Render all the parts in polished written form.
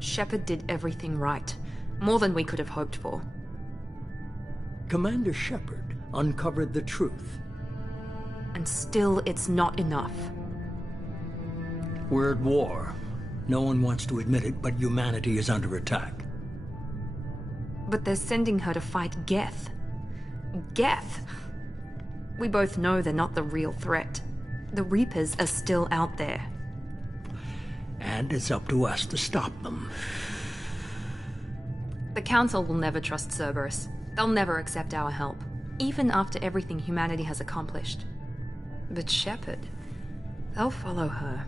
Shepard did everything right. More than we could have hoped for. Commander Shepard uncovered the truth. And still, it's not enough. We're at war. No one wants to admit it, but humanity is under attack. But they're sending her to fight Geth. Geth! We both know they're not the real threat. The Reapers are still out there. And it's up to us to stop them. The Council will never trust Cerberus. They'll never accept our help, even after everything humanity has accomplished. But Shepard, they'll follow her.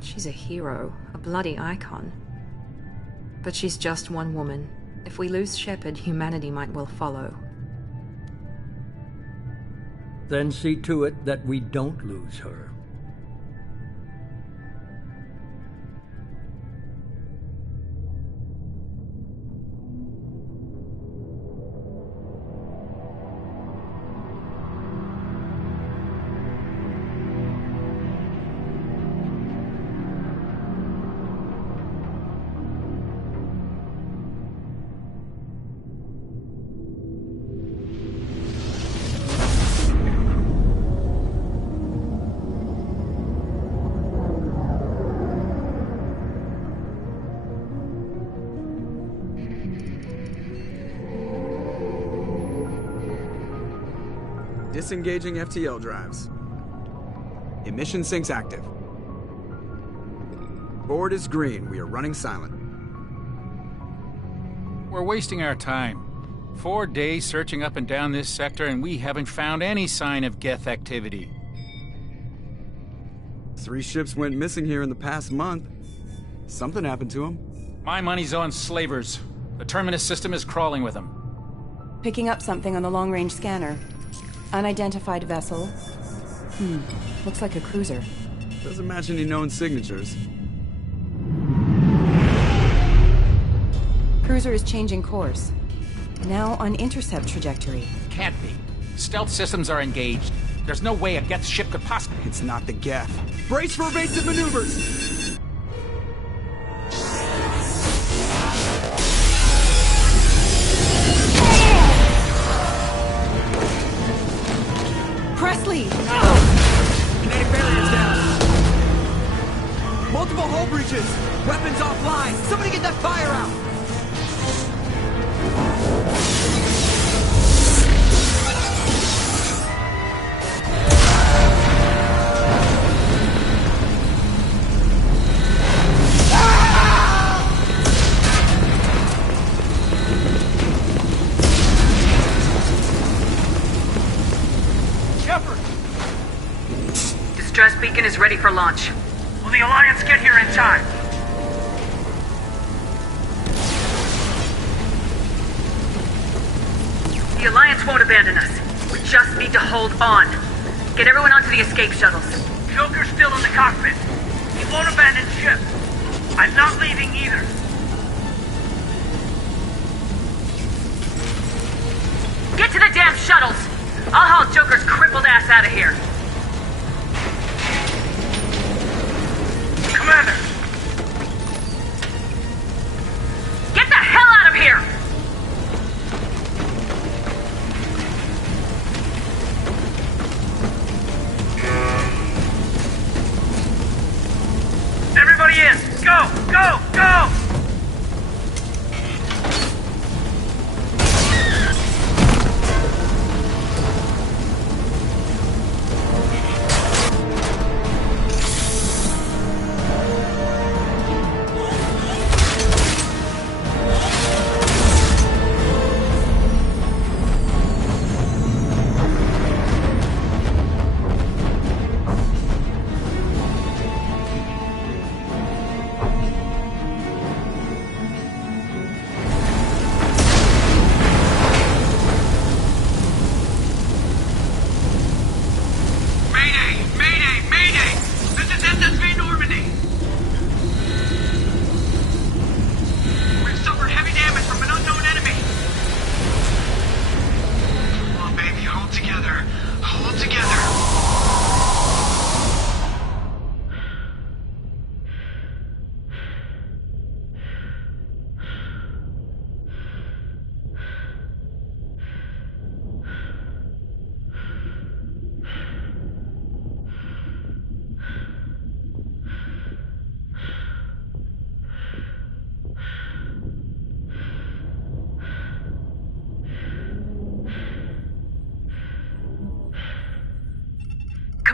She's a hero, a bloody icon. But she's just one woman. If we lose Shepard, humanity might well follow. Then see to it that we don't lose her. Disengaging FTL drives. Emission sinks active. Board is green. We are running silent. We're wasting our time. 4 days searching up and down this sector, and we haven't found any sign of Geth activity. 3 ships went missing here in the past month. Something happened to them. My money's on slavers. The Terminus system is crawling with them. Picking up something on the long-range scanner. Unidentified vessel. Looks like a cruiser. Doesn't match any known signatures. Cruiser is changing course. Now on intercept trajectory. Can't be. Stealth systems are engaged. There's no way a Geth ship could possibly... It's not the Geth. Brace for evasive maneuvers! Presley! Kinetic barriers down. Multiple hull breaches. Weapons offline. Somebody get that fire out. Distress beacon is ready for launch. Will the Alliance get here in time? The Alliance won't abandon us. We just need to hold on. Get everyone onto the escape shuttles. Joker's still in the cockpit. He won't abandon ship. I'm not leaving either. Get to the damn shuttles! I'll haul Joker's crippled ass out of here. Commander! Get the hell out of here! Everybody in! Go! Go! Go!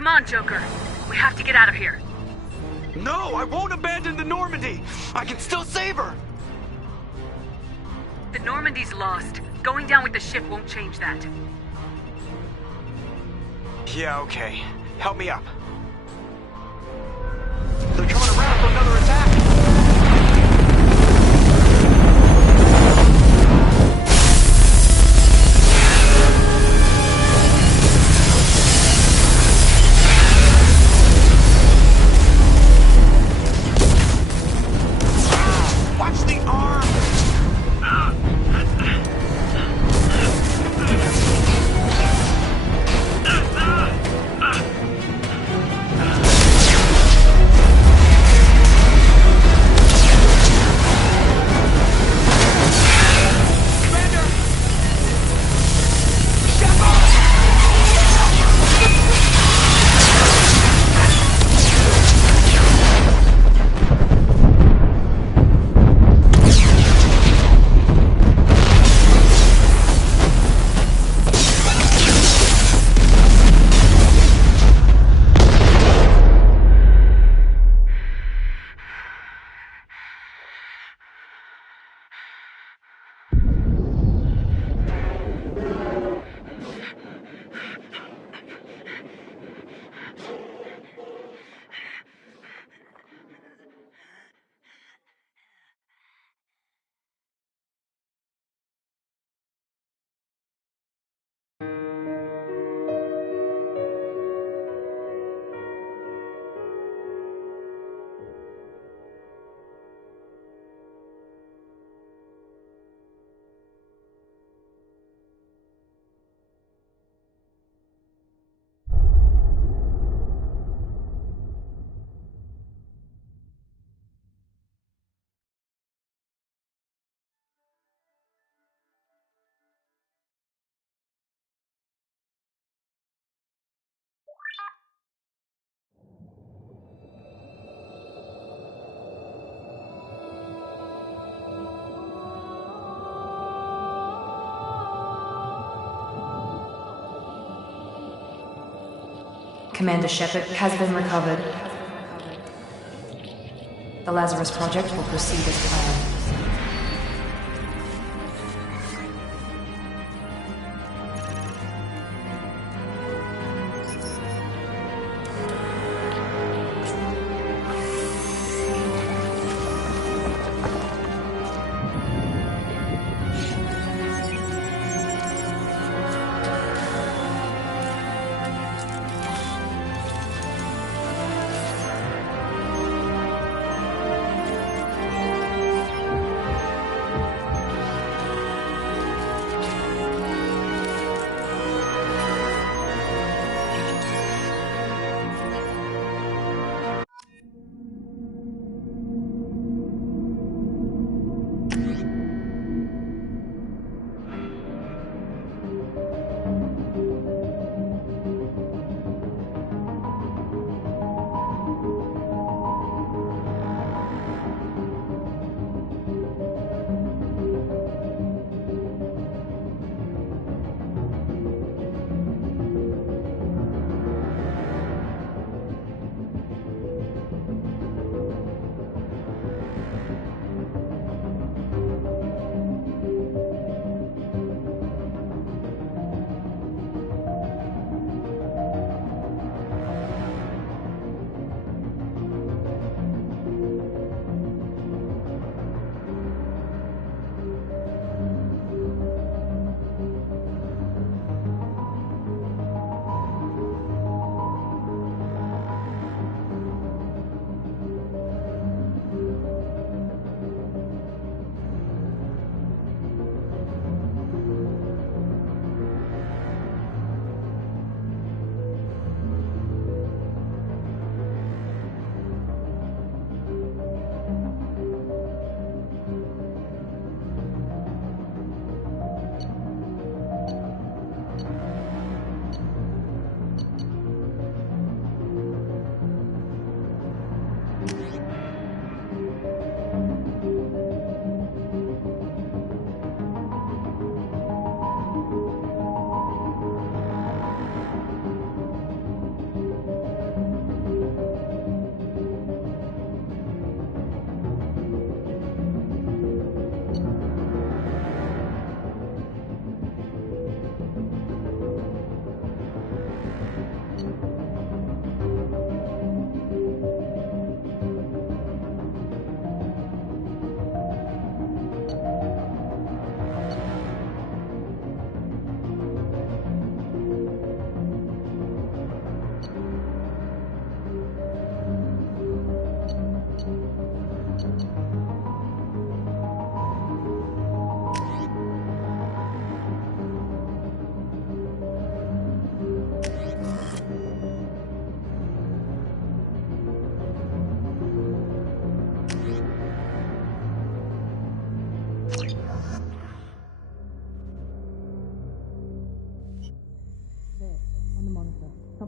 Come on, Joker. We have to get out of here. No, I won't abandon the Normandy. I can still save her. The Normandy's lost. Going down with the ship won't change that. Yeah, okay. Help me up. They're coming around for another attack. Watch the arm! Commander Shepard has been recovered. The Lazarus Project will proceed as planned.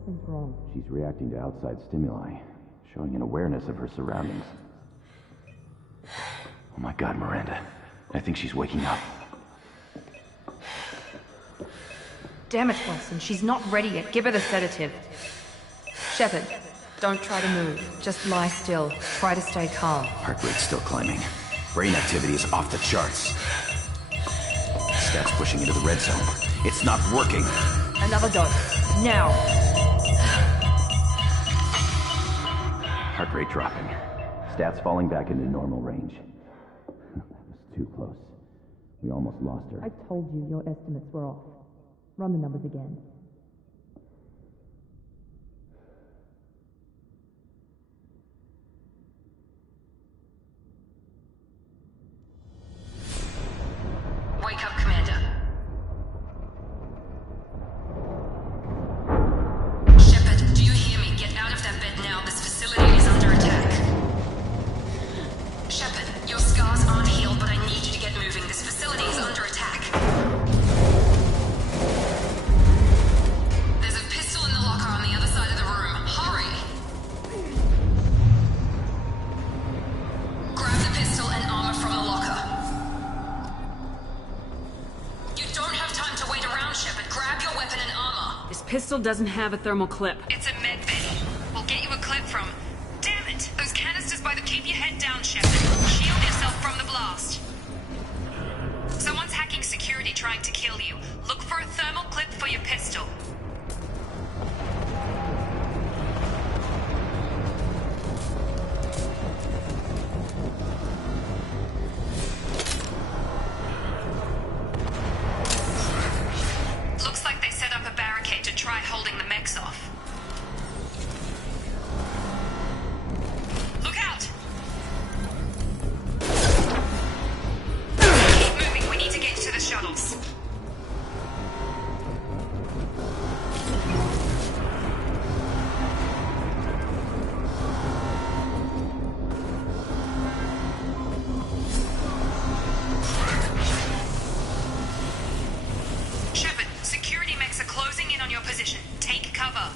Something's wrong. She's reacting to outside stimuli, showing an awareness of her surroundings. Oh my god, Miranda. I think she's waking up. Damn it, Wilson. She's not ready yet. Give her the sedative. Shepard, don't try to move. Just lie still. Try to stay calm. Heart rate's still climbing. Brain activity is off the charts. Stats pushing into the red zone. It's not working. Another dose. Now. Heart rate dropping. Stats falling back into normal range. That was too close. We almost lost her. I told you your estimates were off. Run the numbers again. Wake up, Commander. Shepard, do you hear me? Get out of that bed now. This facility is under attack. Shepard, your scars aren't healed, but I need you to get moving. This facility is under attack. There's a pistol in the locker on the other side of the room. Hurry! Grab the pistol and armor from the locker. You don't have time to wait around, Shepard. Grab your weapon and armor. This pistol doesn't have a thermal clip. It's a med bay. We'll get you a clip from... Damn it! Those canisters by the... Keep your head down, Shepard. Shield yourself from the blast. Someone's hacking security trying to kill you. Look for a thermal clip for your pistol. Looks like they set up a barricade to try holding the mechs off. Look out! Keep moving, we need to get to the shuttles. Shepard, security mechs are closing in on your position. Take cover.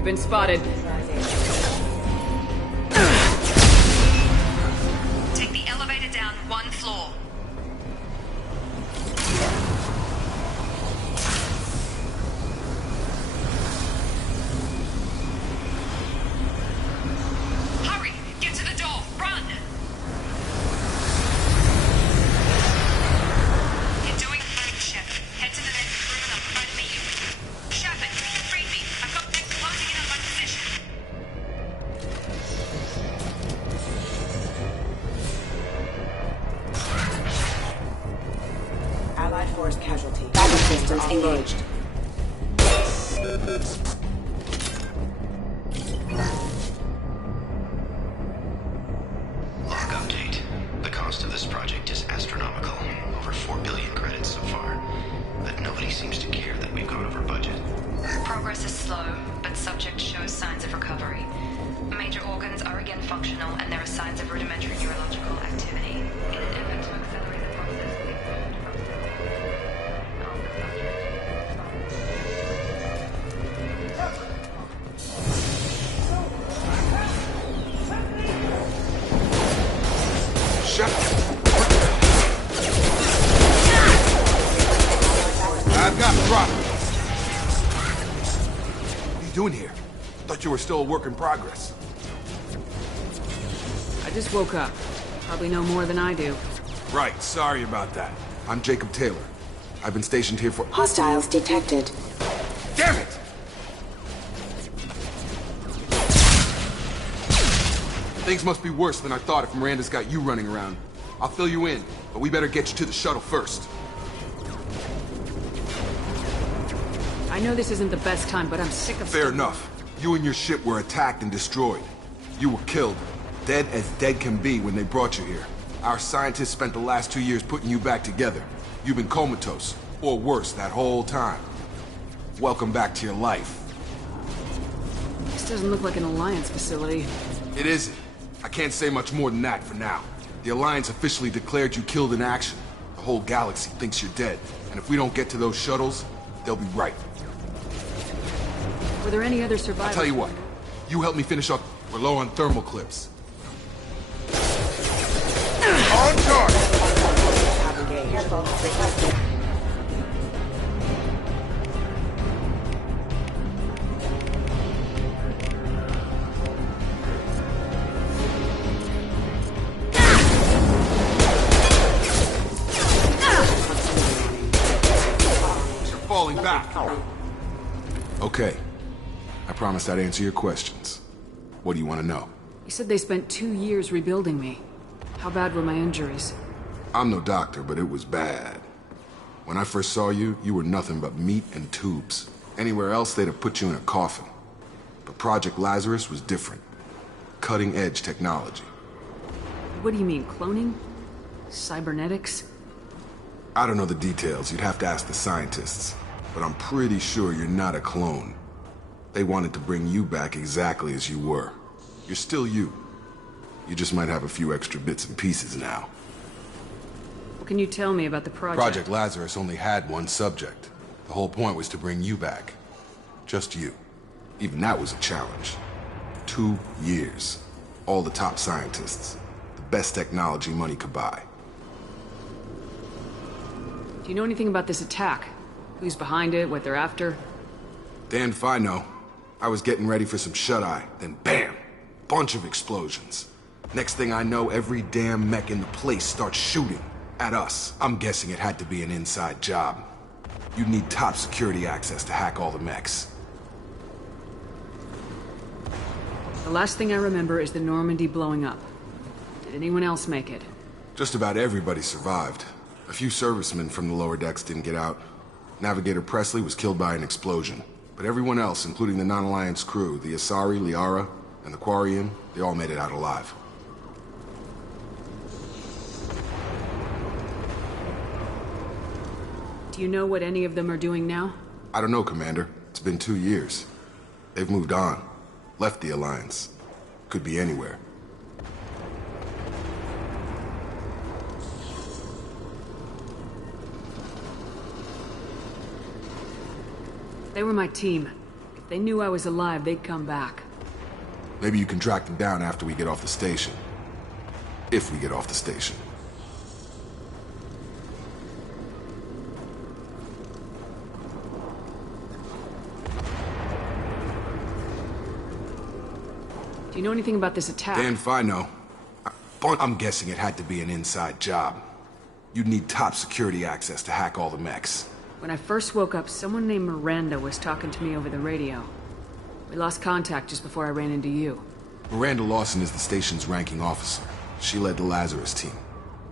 We've been spotted. Take the elevator down 1 floor. Hurry! Get to the door! Run! You're doing fine, Shep. Head to the next room and I'll try to meet you. Shepard, read me. I've got Vex closing in on my position. Allied force casualty. Battle systems engaged. Log update. The cost of this project is astronomical. Over 4 billion credits so far. But nobody seems to care that we've gone over budget. Progress is slow, but subject shows signs of recovery. Major organs are again functional, and there are signs of rudimentary neurological activity. In an effort to accelerate the process, we've moved from Shut up! I've got problems. What are you doing here? Thought you were still a work in progress. I just woke up. Probably know more than I do. Right, sorry about that. I'm Jacob Taylor. I've been stationed here for— Hostiles detected. Damn it! Things must be worse than I thought if Miranda's got you running around. I'll fill you in, but we better get you to the shuttle first. I know this isn't the best time, but I'm sick of— Fair enough. You and your ship were attacked and destroyed. You were killed. Dead as dead can be when they brought you here. Our scientists spent the last 2 years putting you back together. You've been comatose, or worse, that whole time. Welcome back to your life. This doesn't look like an Alliance facility. It isn't. I can't say much more than that for now. The Alliance officially declared you killed in action. The whole galaxy thinks you're dead. And if we don't get to those shuttles, they'll be right. Were there any other survivors? I'll tell you what. You help me finish up. We're low on thermal clips. On target! You're falling back. Okay. I promised I'd answer your questions. What do you want to know? You said they spent 2 years rebuilding me. How bad were my injuries? I'm no doctor, but it was bad. When I first saw you, you were nothing but meat and tubes. Anywhere else, they'd have put you in a coffin. But Project Lazarus was different. Cutting-edge technology. What do you mean, cloning? Cybernetics? I don't know the details. You'd have to ask the scientists. But I'm pretty sure you're not a clone. They wanted to bring you back exactly as you were. You're still you. You just might have a few extra bits and pieces now. What can you tell me about the project? Project Lazarus only had one subject. The whole point was to bring you back. Just you. Even that was a challenge. 2 years. All the top scientists. The best technology money could buy. Do you know anything about this attack? Who's behind it, what they're after? Damned if I know. I was getting ready for some shut-eye, then bam! Bunch of explosions. Next thing I know, every damn mech in the place starts shooting at us. I'm guessing it had to be an inside job. You'd need top security access to hack all the mechs. The last thing I remember is the Normandy blowing up. Did anyone else make it? Just about everybody survived. A few servicemen from the lower decks didn't get out. Navigator Presley was killed by an explosion. But everyone else, including the non-Alliance crew, the Asari, Liara, and the Quarian, they all made it out alive. Do you know what any of them are doing now? I don't know, Commander. It's been 2 years. They've moved on. Left the Alliance. Could be anywhere. They were my team. If they knew I was alive, they'd come back. Maybe you can track them down after we get off the station. If we get off the station. Do you know anything about this attack? Damn if I know. I'm guessing it had to be an inside job. You'd need top security access to hack all the mechs. When I first woke up, someone named Miranda was talking to me over the radio. We lost contact just before I ran into you. Miranda Lawson is the station's ranking officer. She led the Lazarus team.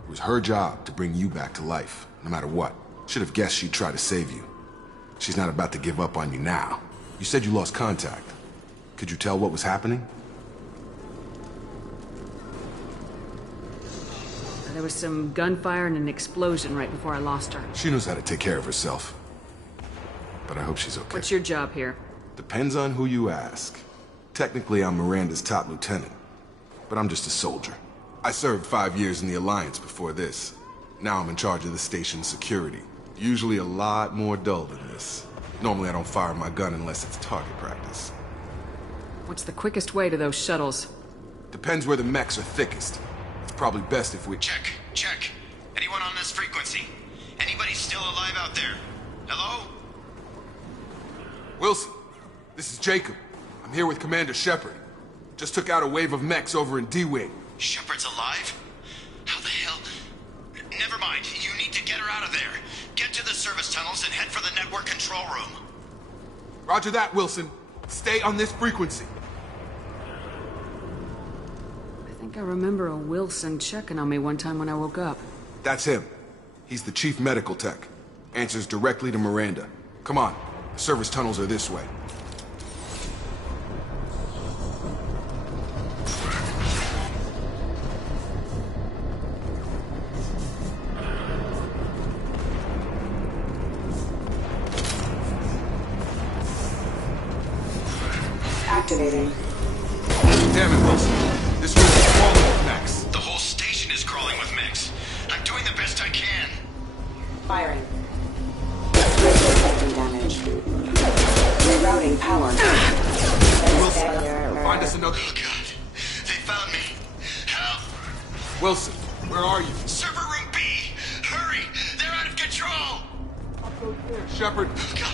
It was her job to bring you back to life, no matter what. Should have guessed she'd try to save you. She's not about to give up on you now. You said you lost contact. Could you tell what was happening? There was some gunfire and an explosion right before I lost her. She knows how to take care of herself. But I hope she's okay. What's your job here? Depends on who you ask. Technically, I'm Miranda's top lieutenant. But I'm just a soldier. I served 5 years in the Alliance before this. Now I'm in charge of the station's security. Usually a lot more dull than this. Normally I don't fire my gun unless it's target practice. What's the quickest way to those shuttles? Depends where the mechs are thickest. It's probably best if we... Check. Anyone on this frequency? Anybody still alive out there? Hello? Wilson, this is Jacob. I'm here with Commander Shepard. Just took out a wave of mechs over in D-Wing. Shepard's alive? How the hell? Never mind. You need to get her out of there. Get to the service tunnels and head for the network control room. Roger that, Wilson. Stay on this frequency. I think I remember a Wilson checking on me one time when I woke up. That's him. He's the chief medical tech. Answers directly to Miranda. Come on. The service tunnels are this way. Activating. Damn it, Wilson. This room is crawling with mechs. The whole station is crawling with mechs. I'm doing the best I can. Firing. Detecting damage. Rerouting power. Wilson, find us another... Oh, God. They found me. Help! Wilson, where are you? Server room B! Hurry! They're out of control! Shepard. Oh, God.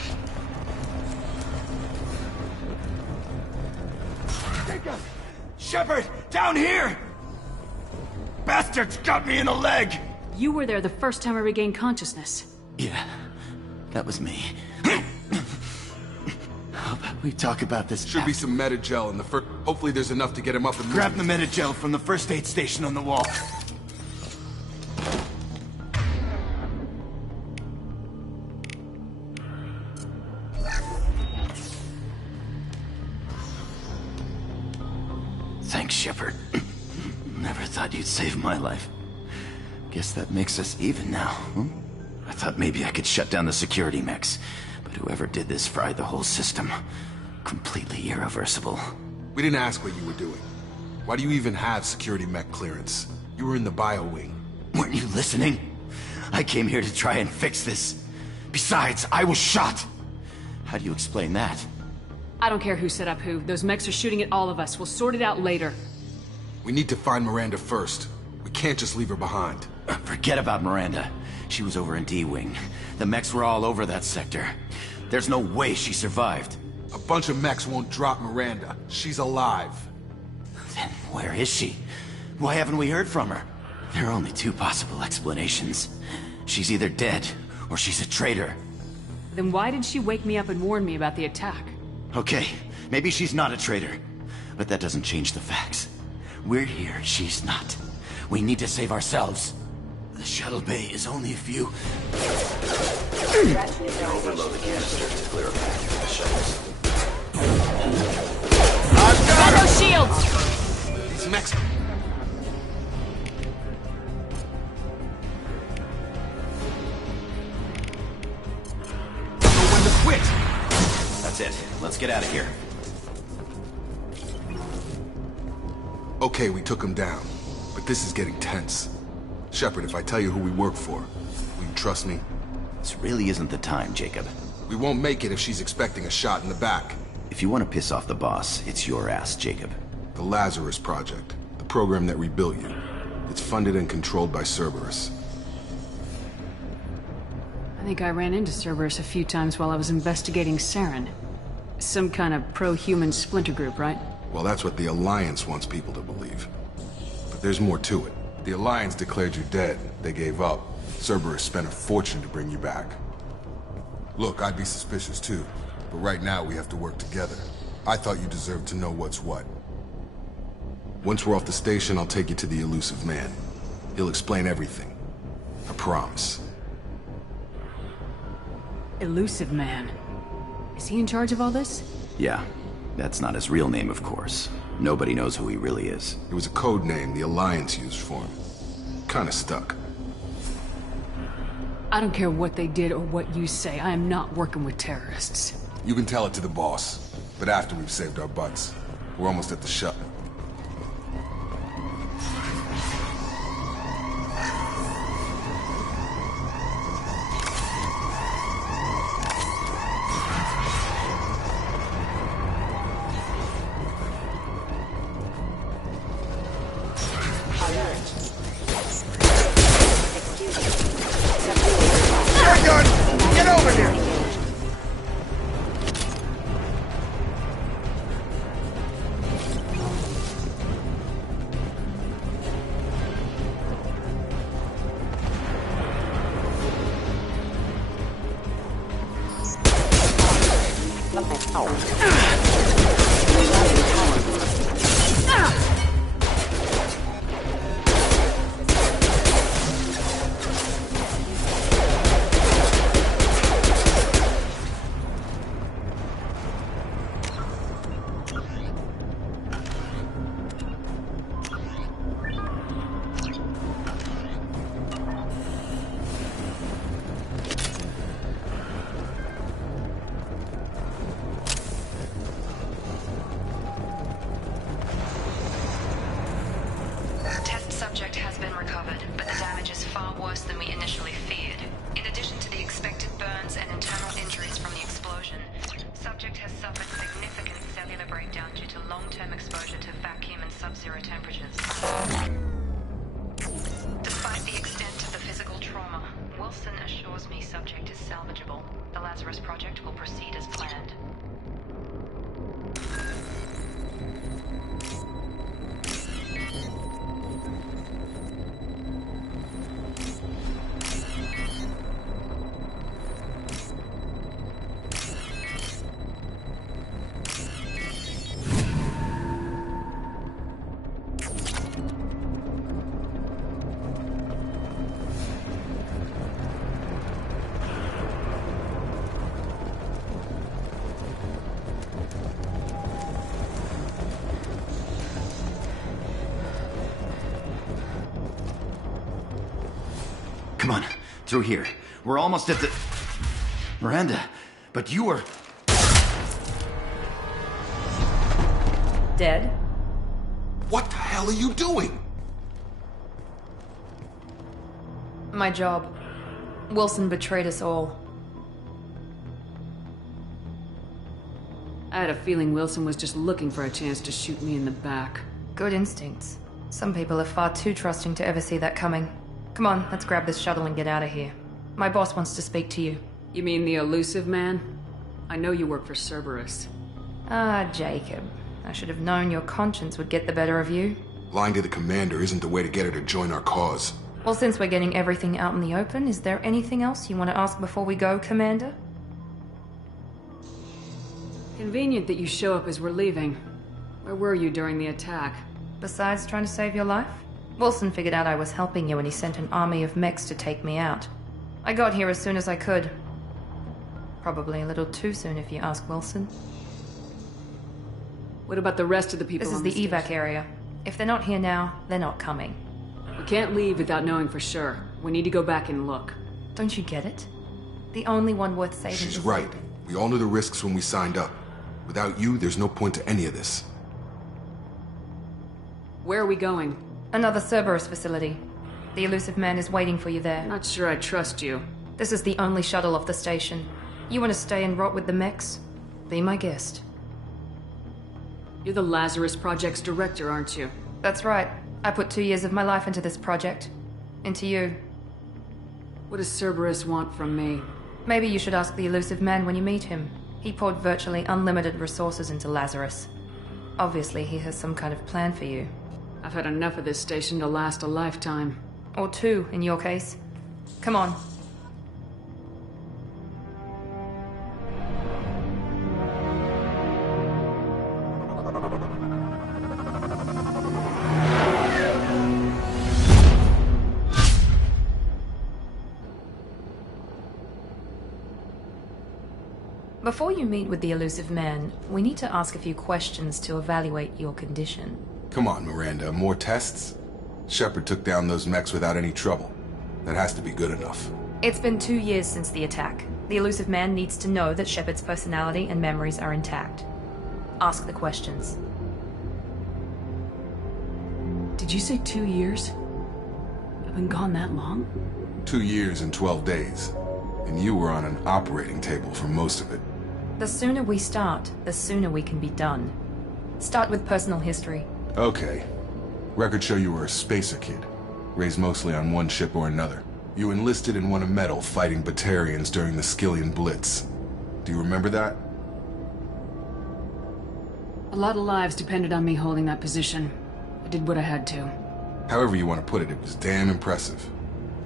Shepard! Down here! Bastards got me in the leg! You were there the first time I regained consciousness. Yeah, that was me. How about we talk about this? Should be some Metagel in the first... Hopefully there's enough to get him up and moving. Grab the Metagel from the first aid station on the wall. Thanks, Shepard. Never thought you'd save my life. Guess that makes us even now, huh? I thought maybe I could shut down the security mechs, but whoever did this fried the whole system. Completely irreversible. We didn't ask what you were doing. Why do you even have security mech clearance? You were in the bio wing. Weren't you listening? I came here to try and fix this. Besides, I was shot. How do you explain that? I don't care who set up who. Those mechs are shooting at all of us. We'll sort it out later. We need to find Miranda first. We can't just leave her behind. Forget about Miranda. She was over in D-Wing. The mechs were all over that sector. There's no way she survived. A bunch of mechs won't drop Miranda. She's alive. Then where is she? Why haven't we heard from her? There are only two possible explanations. She's either dead, or she's a traitor. Then why did she wake me up and warn me about the attack? Okay, maybe she's not a traitor. But that doesn't change the facts. We're here, she's not. We need to save ourselves. The shuttle bay is only a few... Overload the canister to clear a path for the shuttles. Auto shields! These mechs... Know when to quit! That's it. Let's get out of here. Okay, we took him down. But this is getting tense. Shepard, if I tell you who we work for, will you trust me? This really isn't the time, Jacob. We won't make it if she's expecting a shot in the back. If you want to piss off the boss, it's your ass, Jacob. The Lazarus Project, the program that rebuilt you. It's funded and controlled by Cerberus. I think I ran into Cerberus a few times while I was investigating Saren. Some kind of pro-human splinter group, right? Well, that's what the Alliance wants people to believe. But there's more to it. The Alliance declared you dead. They gave up. Cerberus spent a fortune to bring you back. Look, I'd be suspicious too. But right now we have to work together. I thought you deserved to know what's what. Once we're off the station, I'll take you to the Elusive Man. He'll explain everything. I promise. Elusive Man. Is he in charge of all this? Yeah. That's not his real name, of course. Nobody knows who he really is. It was a code name the Alliance used for him. Kinda stuck. I don't care what they did or what you say. I am not working with terrorists. You can tell it to the boss. But after we've saved our butts. We're almost at the shut. Come on, through here. We're almost at the... Miranda, but you were... Dead? What the hell are you doing? My job. Wilson betrayed us all. I had a feeling Wilson was just looking for a chance to shoot me in the back. Good instincts. Some people are far too trusting to ever see that coming. Come on, let's grab this shuttle and get out of here. My boss wants to speak to you. You mean the Elusive Man? I know you work for Cerberus. Ah, Jacob. I should have known your conscience would get the better of you. Lying to the commander isn't the way to get her to join our cause. Well, since we're getting everything out in the open, is there anything else you want to ask before we go, Commander? Convenient that you show up as we're leaving. Where were you during the attack? Besides trying to save your life? Wilson figured out I was helping you and he sent an army of mechs to take me out. I got here as soon as I could. Probably a little too soon if you ask Wilson. What about the rest of the people This is on the evac station? area. If they're not here now, they're not coming. We can't leave without knowing for sure. We need to go back and look. Don't you get it? The only one worth saving She's is right. We all knew the risks when we signed up. Without you, there's no point to any of this. Where are we going? Another Cerberus facility. The Elusive Man is waiting for you there. Not sure I trust you. This is the only shuttle off the station. You want to stay and rot with the mechs? Be my guest. You're the Lazarus Project's director, aren't you? That's right. I put 2 years of my life into this project. Into you. What does Cerberus want from me? Maybe you should ask the Elusive Man when you meet him. He poured virtually unlimited resources into Lazarus. Obviously, he has some kind of plan for you. I've had enough of this station to last a lifetime. Or 2, in your case. Come on. Before you meet with the Elusive Man, we need to ask a few questions to evaluate your condition. Come on, Miranda, more tests? Shepard took down those mechs without any trouble. That has to be good enough. It's been 2 years since the attack. The Elusive Man needs to know that Shepard's personality and memories are intact. Ask the questions. Did you say 2 years? I've been gone that long? 2 years and 12 days. And you were on an operating table for most of it. The sooner we start, the sooner we can be done. Start with personal history. Okay. Records show you were a spacer kid, raised mostly on one ship or another. You enlisted and won a medal fighting Batarians during the Skillian Blitz. Do you remember that? A lot of lives depended on me holding that position. I did what I had to. However you want to put it, it was damn impressive.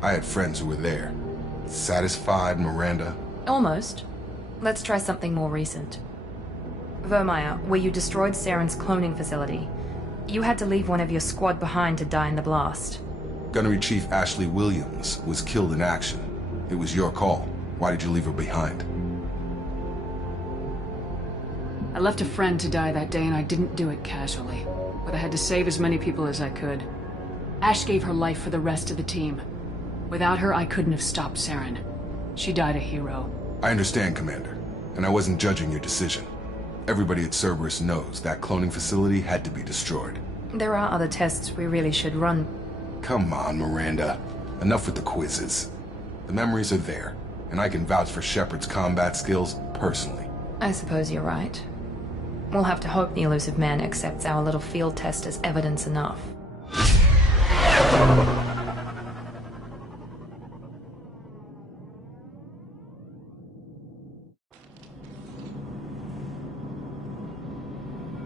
I had friends who were there. Satisfied, Miranda? Almost. Let's try something more recent. Vermeer, where you destroyed Saren's cloning facility. You had to leave one of your squad behind to die in the blast. Gunnery Chief Ashley Williams was killed in action. It was your call. Why did you leave her behind? I left a friend to die that day and I didn't do it casually. But I had to save as many people as I could. Ash gave her life for the rest of the team. Without her, I couldn't have stopped Saren. She died a hero. I understand, Commander. And I wasn't judging your decision. Everybody at Cerberus knows that cloning facility had to be destroyed. There are other tests we really should run. Come on, Miranda. Enough with the quizzes. The memories are there, and I can vouch for Shepard's combat skills personally. I suppose you're right. We'll have to hope the Elusive Man accepts our little field test as evidence enough.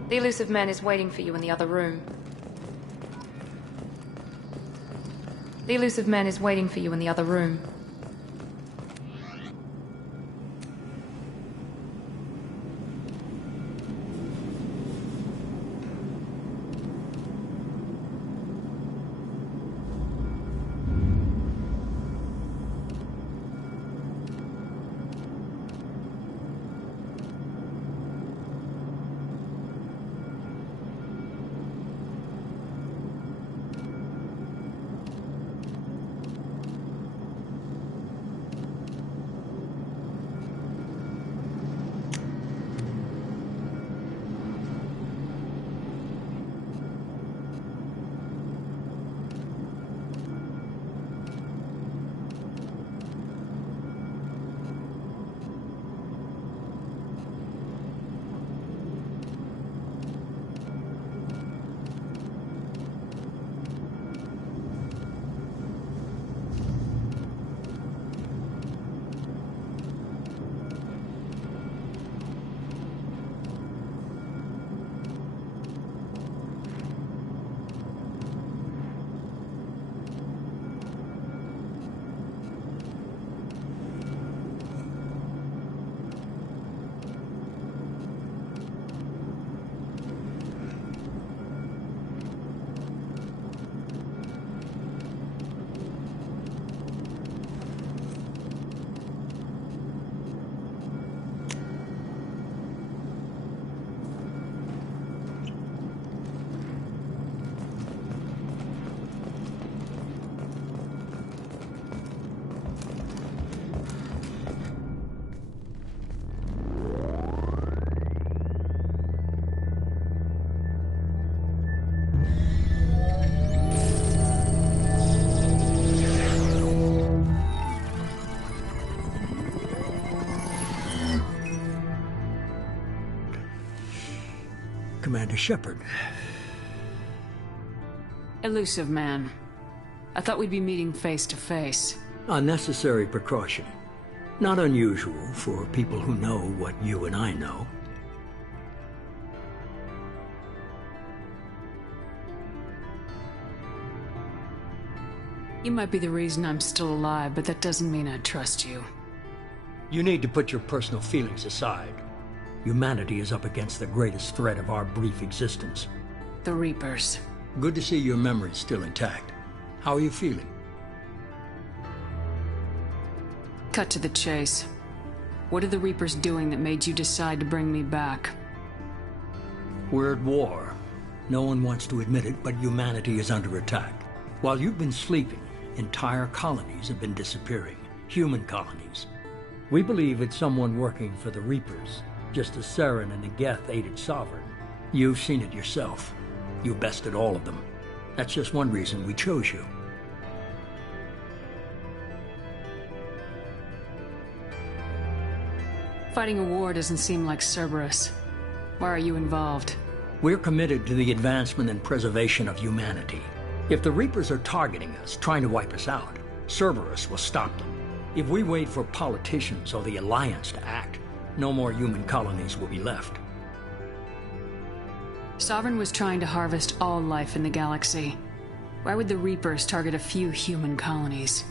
The Elusive Man is waiting for you in the other room. The Elusive Man is waiting for you in the other room. Commander Shepard. Elusive man. I thought we'd be meeting face to face. A necessary precaution. Not unusual for people who know what you and I know. You might be the reason I'm still alive, but that doesn't mean I trust you. You need to put your personal feelings aside. Humanity is up against the greatest threat of our brief existence. The Reapers. Good to see your memory's still intact. How are you feeling? Cut to the chase. What are the Reapers doing that made you decide to bring me back? We're at war. No one wants to admit it, but humanity is under attack. While you've been sleeping, entire colonies have been disappearing. Human colonies. We believe it's someone working for the Reapers, just as Saren and the Geth aided Sovereign. You've seen it yourself. You bested all of them. That's just one reason we chose you. Fighting a war doesn't seem like Cerberus. Why are you involved? We're committed to the advancement and preservation of humanity. If the Reapers are targeting us, trying to wipe us out, Cerberus will stop them. If we wait for politicians or the Alliance to act, no more human colonies will be left. Sovereign was trying to harvest all life in the galaxy. Why would the Reapers target a few human colonies?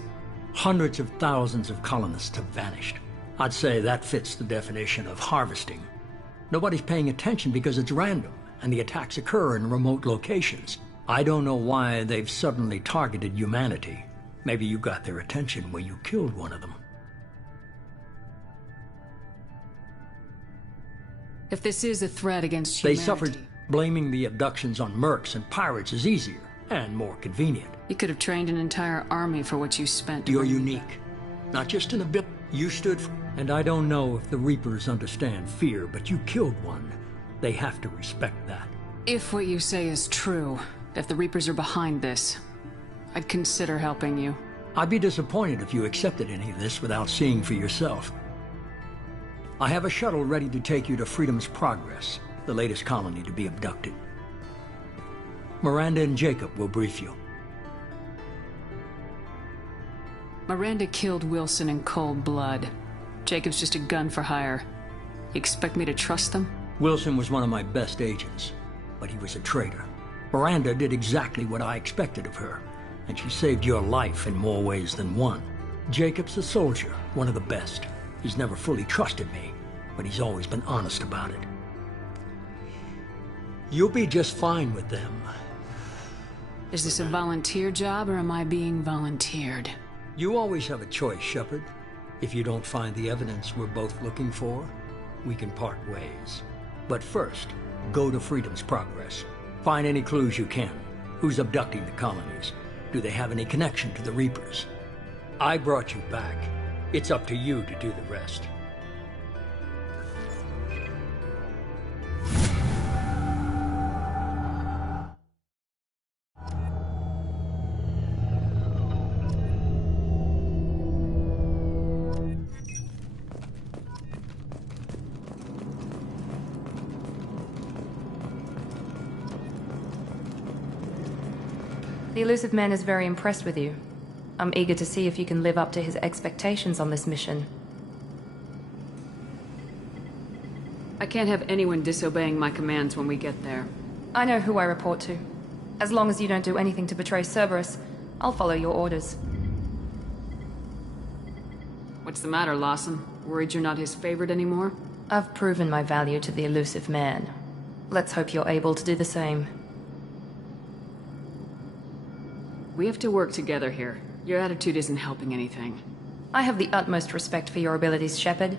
Hundreds of thousands of colonists have vanished. I'd say that fits the definition of harvesting. Nobody's paying attention because it's random, and the attacks occur in remote locations. I don't know why they've suddenly targeted humanity. Maybe you got their attention when you killed one of them. If this is a threat against They humanity... suffered. Blaming the abductions on mercs and pirates is easier, and more convenient. You could have trained an entire army for what you spent. You're unique. Not just in a bit. You stood for... And I don't know if the Reapers understand fear, but you killed one. They have to respect that. If what you say is true, if the Reapers are behind this, I'd consider helping you. I'd be disappointed if you accepted any of this without seeing for yourself. I have a shuttle ready to take you to Freedom's Progress, the latest colony to be abducted. Miranda and Jacob will brief you. Miranda killed Wilson in cold blood. Jacob's just a gun for hire. You expect me to trust them? Wilson was one of my best agents, but he was a traitor. Miranda did exactly what I expected of her, and she saved your life in more ways than one. Jacob's a soldier, one of the best. He's never fully trusted me, but he's always been honest about it. You'll be just fine with them. Is this a volunteer job, or am I being volunteered? You always have a choice, Shepard. If you don't find the evidence we're both looking for, we can part ways. But first, go to Freedom's Progress. Find any clues you can. Who's abducting the colonies? Do they have any connection to the Reapers? I brought you back. It's up to you to do the rest. The Elusive Man is very impressed with you. I'm eager to see if you can live up to his expectations on this mission. I can't have anyone disobeying my commands when we get there. I know who I report to. As long as you don't do anything to betray Cerberus, I'll follow your orders. What's the matter, Lawson? Worried you're not his favorite anymore? I've proven my value to the Elusive Man. Let's hope you're able to do the same. We have to work together here. Your attitude isn't helping anything. I have the utmost respect for your abilities, Shepard.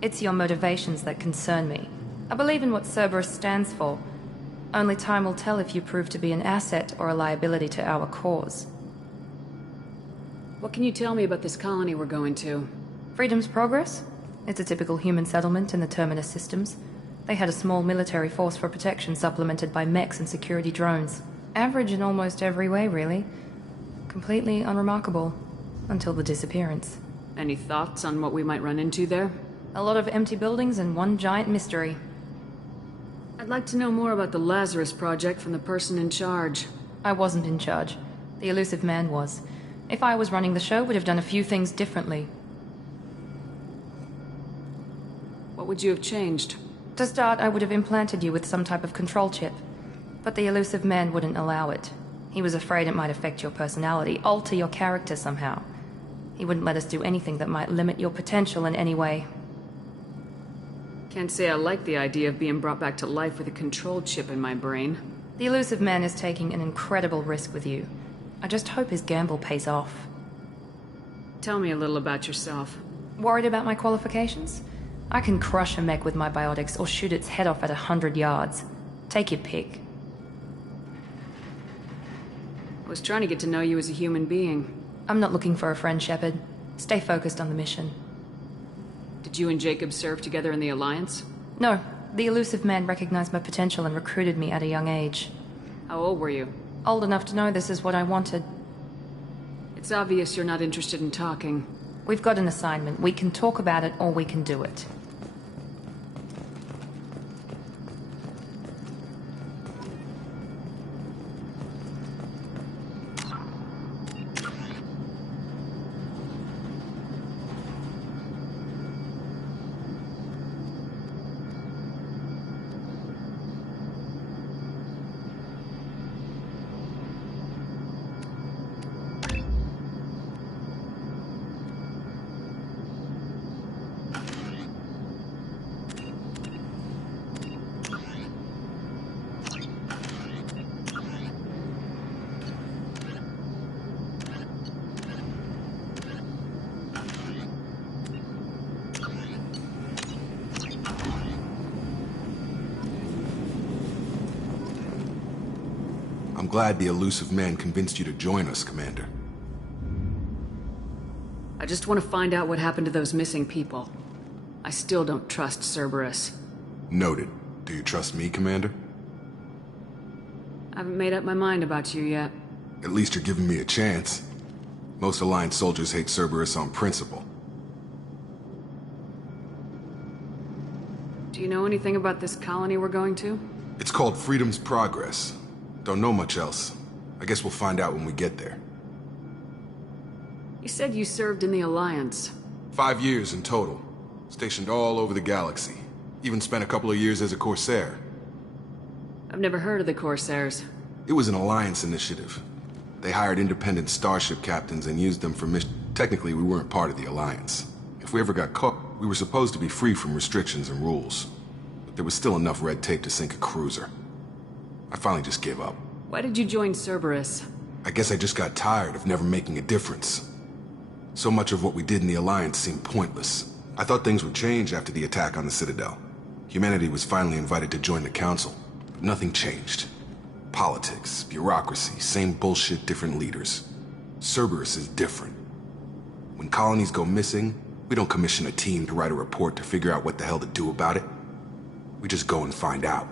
It's your motivations that concern me. I believe in what Cerberus stands for. Only time will tell if you prove to be an asset or a liability to our cause. What can you tell me about this colony we're going to? Freedom's Progress? It's a typical human settlement in the Terminus systems. They had a small military force for protection supplemented by mechs and security drones. Average in almost every way, really. Completely unremarkable. Until the disappearance. Any thoughts on what we might run into there? A lot of empty buildings and one giant mystery. I'd like to know more about the Lazarus Project from the person in charge. I wasn't in charge. The elusive man was. If I was running the show, would have done a few things differently. What would you have changed? To start, I would have implanted you with some type of control chip. But the elusive man wouldn't allow it. He was afraid it might affect your personality, alter your character somehow. He wouldn't let us do anything that might limit your potential in any way. Can't say I like the idea of being brought back to life with a control chip in my brain. The elusive man is taking an incredible risk with you. I just hope his gamble pays off. Tell me a little about yourself. Worried about my qualifications? I can crush a mech with my biotics or shoot its head off at 100 yards. Take your pick. I was trying to get to know you as a human being. I'm not looking for a friend, Shepard. Stay focused on the mission. Did you and Jacob serve together in the Alliance? No. The elusive man recognized my potential and recruited me at a young age. How old were you? Old enough to know this is what I wanted. It's obvious you're not interested in talking. We've got an assignment. We can talk about it or we can do it. I'm glad the elusive man convinced you to join us, Commander. I just want to find out what happened to those missing people. I still don't trust Cerberus. Noted. Do you trust me, Commander? I haven't made up my mind about you yet. At least you're giving me a chance. Most Alliance soldiers hate Cerberus on principle. Do you know anything about this colony we're going to? It's called Freedom's Progress. Don't know much else. I guess we'll find out when we get there. You said you served in the Alliance. 5 years in total. Stationed all over the galaxy. Even spent a couple of years as a Corsair. I've never heard of the Corsairs. It was an Alliance initiative. They hired independent starship captains and used them for missions. Technically, we weren't part of the Alliance. If we ever got caught, we were supposed to be free from restrictions and rules. But there was still enough red tape to sink a cruiser. I finally just gave up. Why did you join Cerberus? I guess I just got tired of never making a difference. So much of what we did in the Alliance seemed pointless. I thought things would change after the attack on the Citadel. Humanity was finally invited to join the Council, but nothing changed. Politics, bureaucracy, same bullshit, different leaders. Cerberus is different. When colonies go missing, we don't commission a team to write a report to figure out what the hell to do about it. We just go and find out.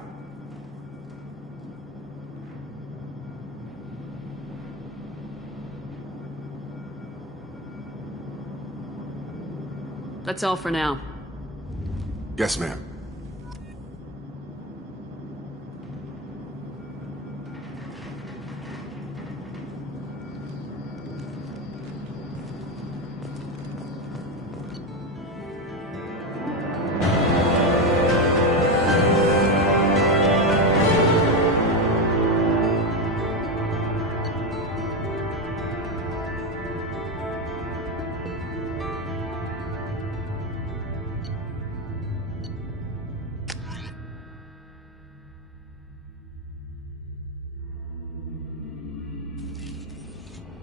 That's all for now. Yes, ma'am.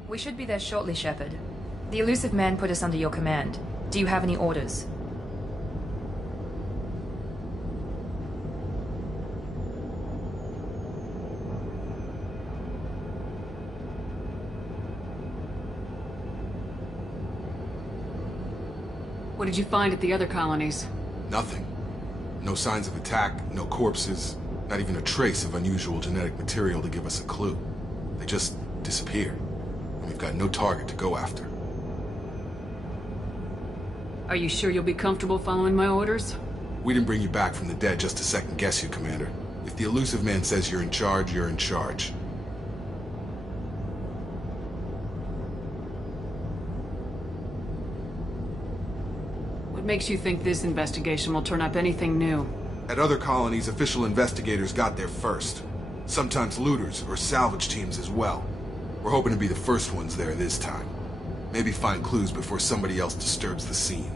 We should be there shortly, Shepard. The elusive man put us under your command. Do you have any orders? What did you find at the other colonies? Nothing. No signs of attack, no corpses, not even a trace of unusual genetic material to give us a clue. They just disappeared. And we've got no target to go after. Are you sure you'll be comfortable following my orders? We didn't bring you back from the dead just to second guess you, Commander. If the Illusive Man says you're in charge, you're in charge. What makes you think this investigation will turn up anything new? At other colonies, official investigators got there first. Sometimes looters or salvage teams as well. We're hoping to be the first ones there this time. Maybe find clues before somebody else disturbs the scene.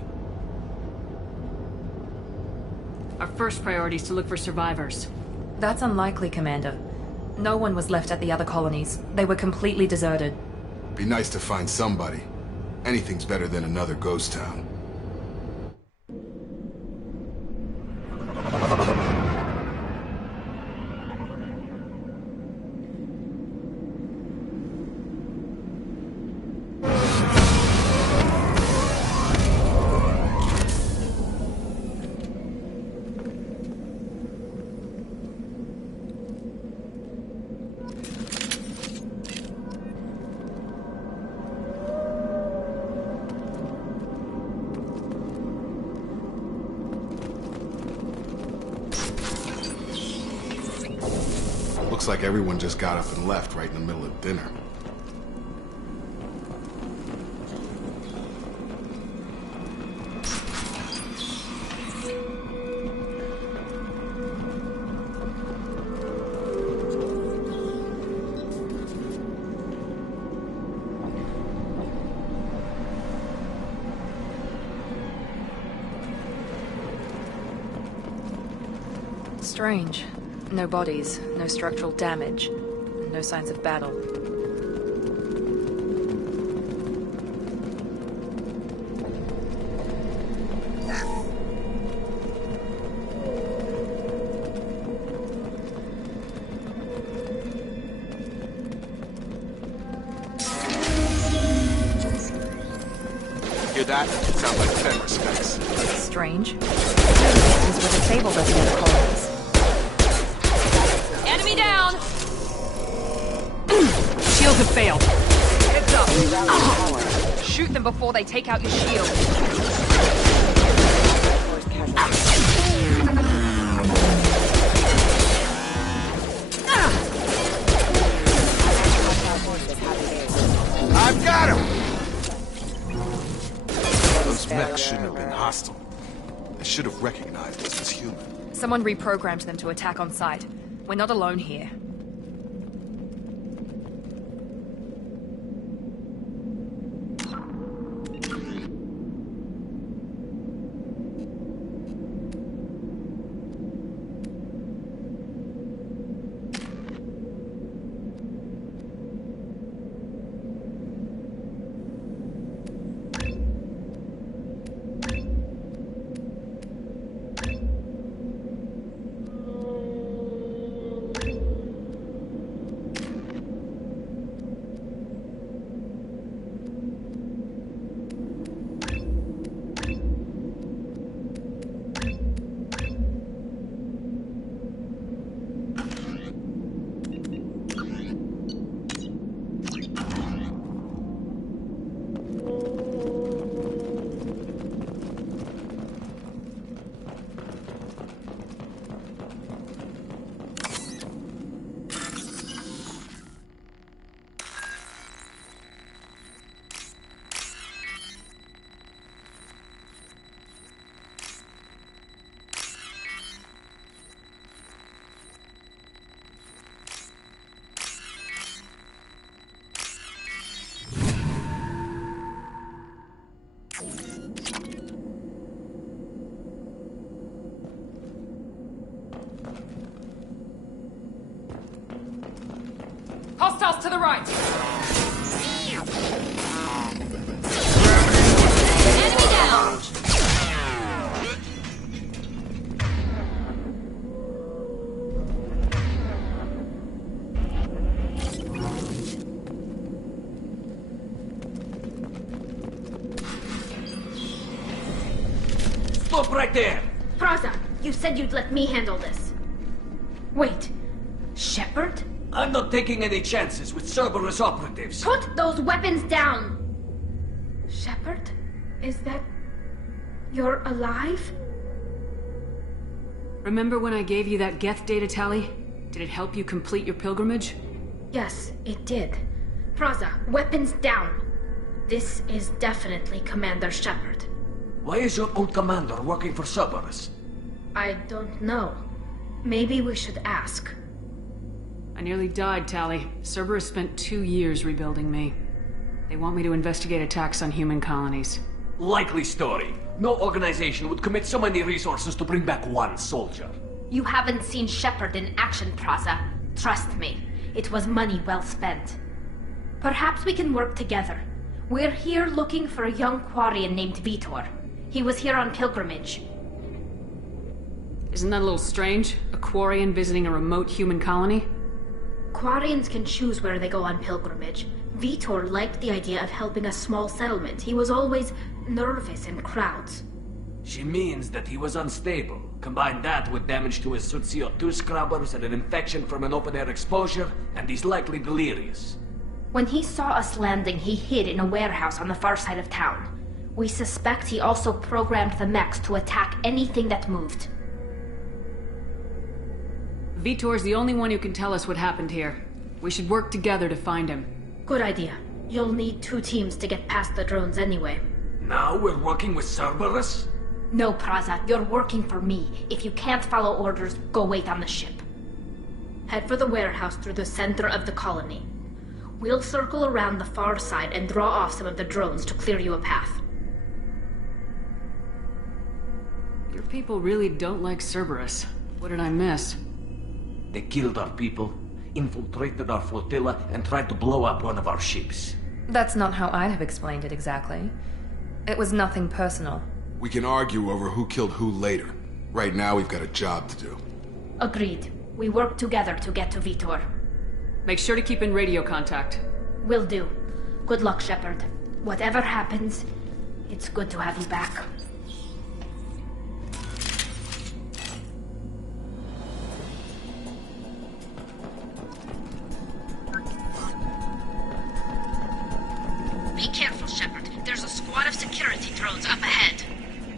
Our first priority is to look for survivors. That's unlikely, Commander. No one was left at the other colonies. They were completely deserted. Be nice to find somebody. Anything's better than another ghost town. Looks like everyone just got up and left right in the middle of dinner. Strange. No bodies, no structural damage, no signs of battle. Hear that? Sounds like Fed respects. Strange. This is where the table does the other colonies. Enemy down! Shields have failed. Heads up! Shoot them before they take out your shield. I've got him! Those mechs shouldn't have been hostile. They should have recognized us as human. Someone reprogrammed them to attack on sight. We're not alone here. Hostiles to the right! Enemy down! Stop right there! Praza, you said you'd let me handle this. Wait, Shepard? I'm not taking any chances with Cerberus operatives. Put those weapons down! Shepard? Is that... you're alive? Remember when I gave you that Geth data tally? Did it help you complete your pilgrimage? Yes, it did. Praza, weapons down. This is definitely Commander Shepard. Why is your old commander working for Cerberus? I don't know. Maybe we should ask. I nearly died, Tali. Cerberus spent 2 years rebuilding me. They want me to investigate attacks on human colonies. Likely story. No organization would commit so many resources to bring back one soldier. You haven't seen Shepard in action, Praza. Trust me, it was money well spent. Perhaps we can work together. We're here looking for a young Quarian named Vitor. He was here on pilgrimage. Isn't that a little strange? A Quarian visiting a remote human colony? Quarians can choose where they go on pilgrimage. Vitor liked the idea of helping a small settlement. He was always nervous in crowds. She means that he was unstable. Combine that with damage to his suit CO2 scrubbers and an infection from an open-air exposure, and he's likely delirious. When he saw us landing, he hid in a warehouse on the far side of town. We suspect he also programmed the mechs to attack anything that moved. Vitor's the only one who can tell us what happened here. We should work together to find him. Good idea. You'll need 2 teams to get past the drones anyway. Now we're working with Cerberus? No, Praza, you're working for me. If you can't follow orders, go wait on the ship. Head for the warehouse through the center of the colony. We'll circle around the far side and draw off some of the drones to clear you a path. Your people really don't like Cerberus. What did I miss? They killed our people, infiltrated our flotilla, and tried to blow up one of our ships. That's not how I'd have explained it exactly. It was nothing personal. We can argue over who killed who later. Right now, we've got a job to do. Agreed. We work together to get to Vitor. Make sure to keep in radio contact. Will do. Good luck, Shepard. Whatever happens, it's good to have you back. Be careful, Shepard. There's a squad of security drones up ahead.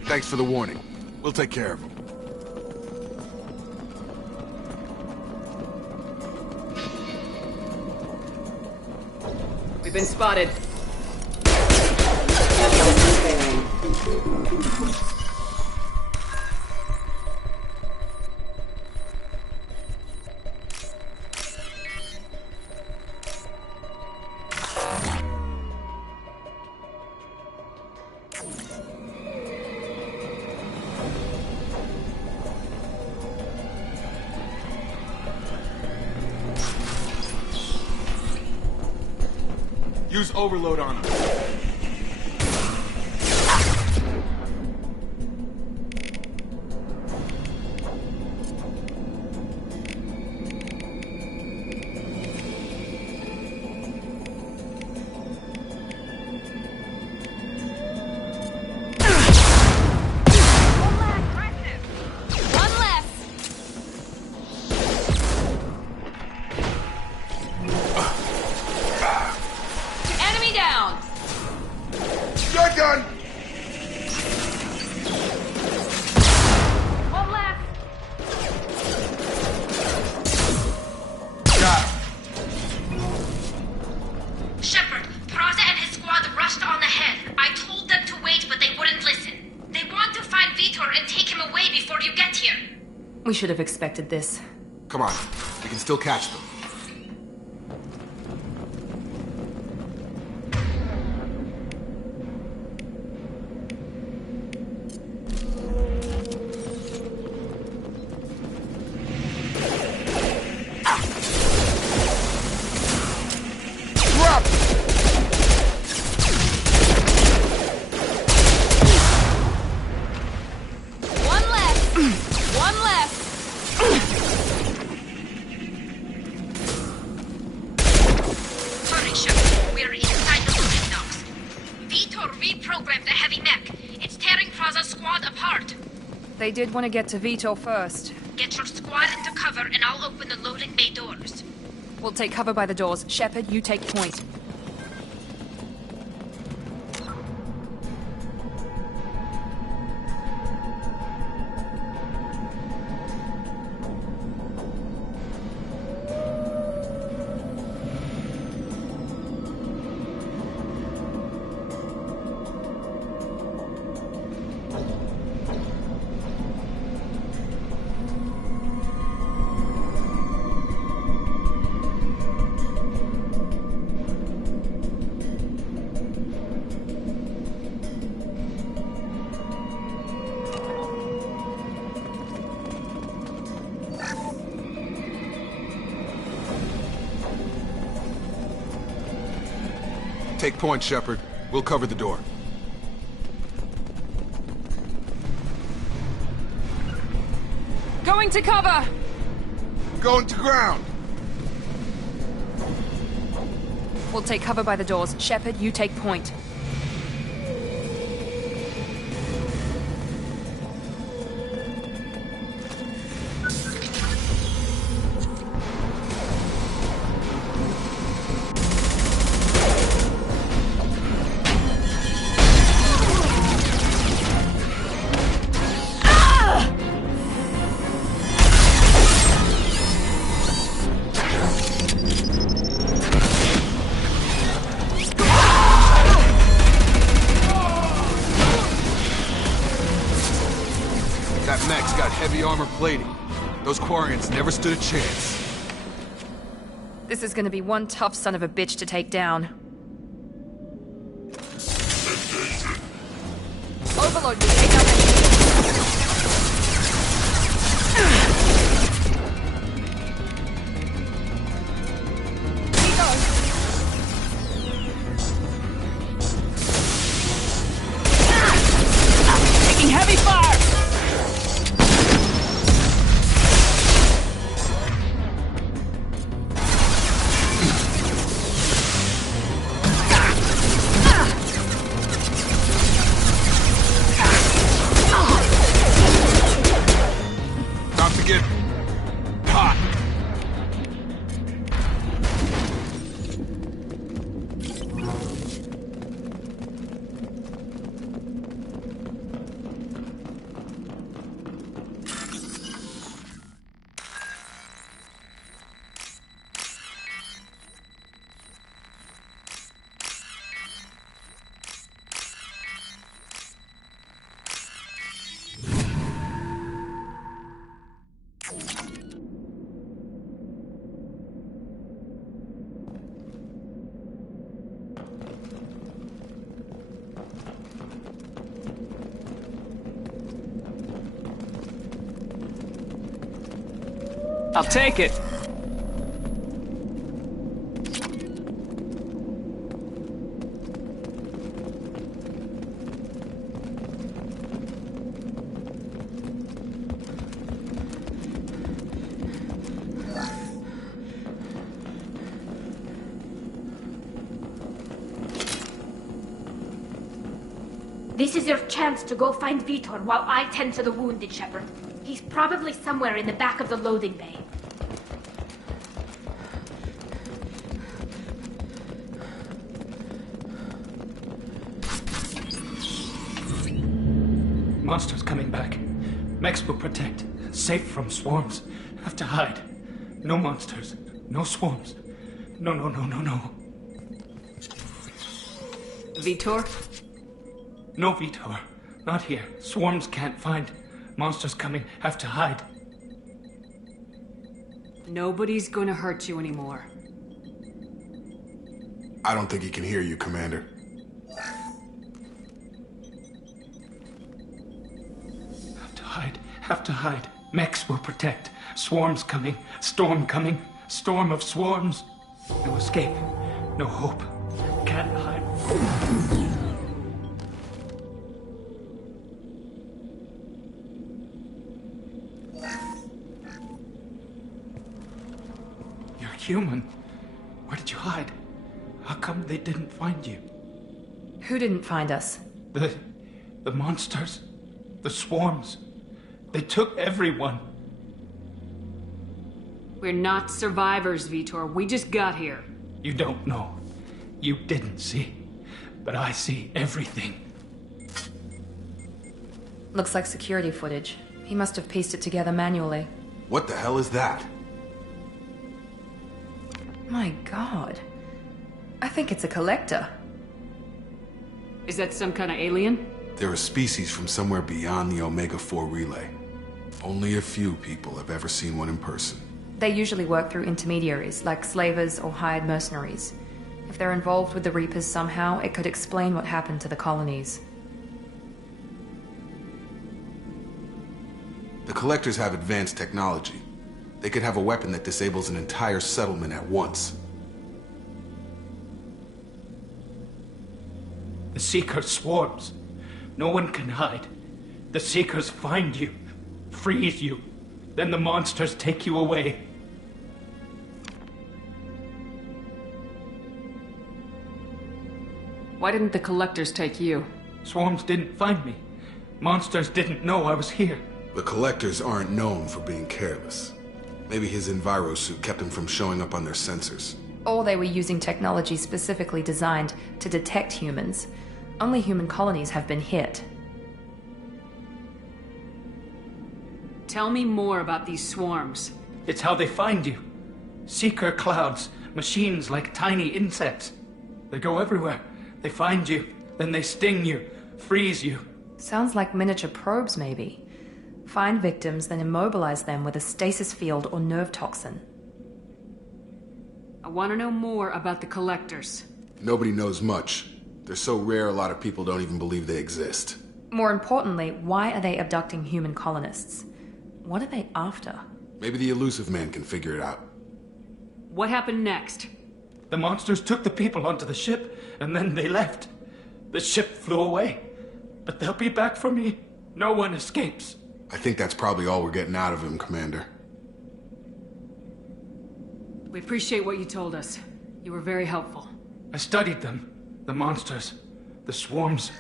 Thanks for the warning. We'll take care of them. We've been spotted. Use overload on them. We should have expected this. Come on, we can still catch them. They did want to get to Vitor first. Get your squad into cover and I'll open the loading bay doors. We'll take cover by the doors. Shepard, you take point. Take point, Shepard. We'll cover the door. Going to cover! Going to ground! We'll take cover by the doors. Shepard, you take point. That mech's got heavy armor plating. Those Quarians never stood a chance. This is gonna be one tough son of a bitch to take down. Overload, we take out taking heavy fire! I'll take it. This is your chance to go find Vitor while I tend to the wounded, Shepard. He's probably somewhere in the back of the loading bay. Monsters coming back. Mechs will protect. Safe from swarms. Have to hide. No monsters. No swarms. No. Vitor? No Vitor. Not here. Swarms can't find. Monsters coming. Have to hide. Nobody's gonna hurt you anymore. I don't think he can hear you, Commander. Have to hide. Mechs will protect. Swarms coming. Storm coming. Storm of swarms. No escape. No hope. Can't hide. You're human. Where did you hide? How come they didn't find you? Who didn't find us? The monsters. The swarms. They took everyone. We're not survivors, Vitor. We just got here. You don't know. You didn't see. But I see everything. Looks like security footage. He must have pieced it together manually. What the hell is that? My god. I think it's a collector. Is that some kind of alien? They're a species from somewhere beyond the Omega-4 relay. Only a few people have ever seen one in person. They usually work through intermediaries, like slavers or hired mercenaries. If they're involved with the Reapers somehow, it could explain what happened to the colonies. The Collectors have advanced technology. They could have a weapon that disables an entire settlement at once. Seeker swarms. No one can hide. The Seekers find you, freeze you, then the monsters take you away. Why didn't the Collectors take you? Swarms didn't find me. Monsters didn't know I was here. The Collectors aren't known for being careless. Maybe his Enviro suit kept him from showing up on their sensors. Or they were using technology specifically designed to detect humans. Only human colonies have been hit. Tell me more about these swarms. It's how they find you. Seeker clouds, machines like tiny insects. They go everywhere. They find you, then they sting you, freeze you. Sounds like miniature probes, maybe. Find victims, then immobilize them with a stasis field or nerve toxin. I want to know more about the Collectors. Nobody knows much. They're so rare a lot of people don't even believe they exist. More importantly, why are they abducting human colonists? What are they after? Maybe the Illusive Man can figure it out. What happened next? The monsters took the people onto the ship, and then they left. The ship flew away. But they'll be back for me. No one escapes. I think that's probably all we're getting out of him, Commander. We appreciate what you told us. You were very helpful. I studied them. The monsters. The swarms.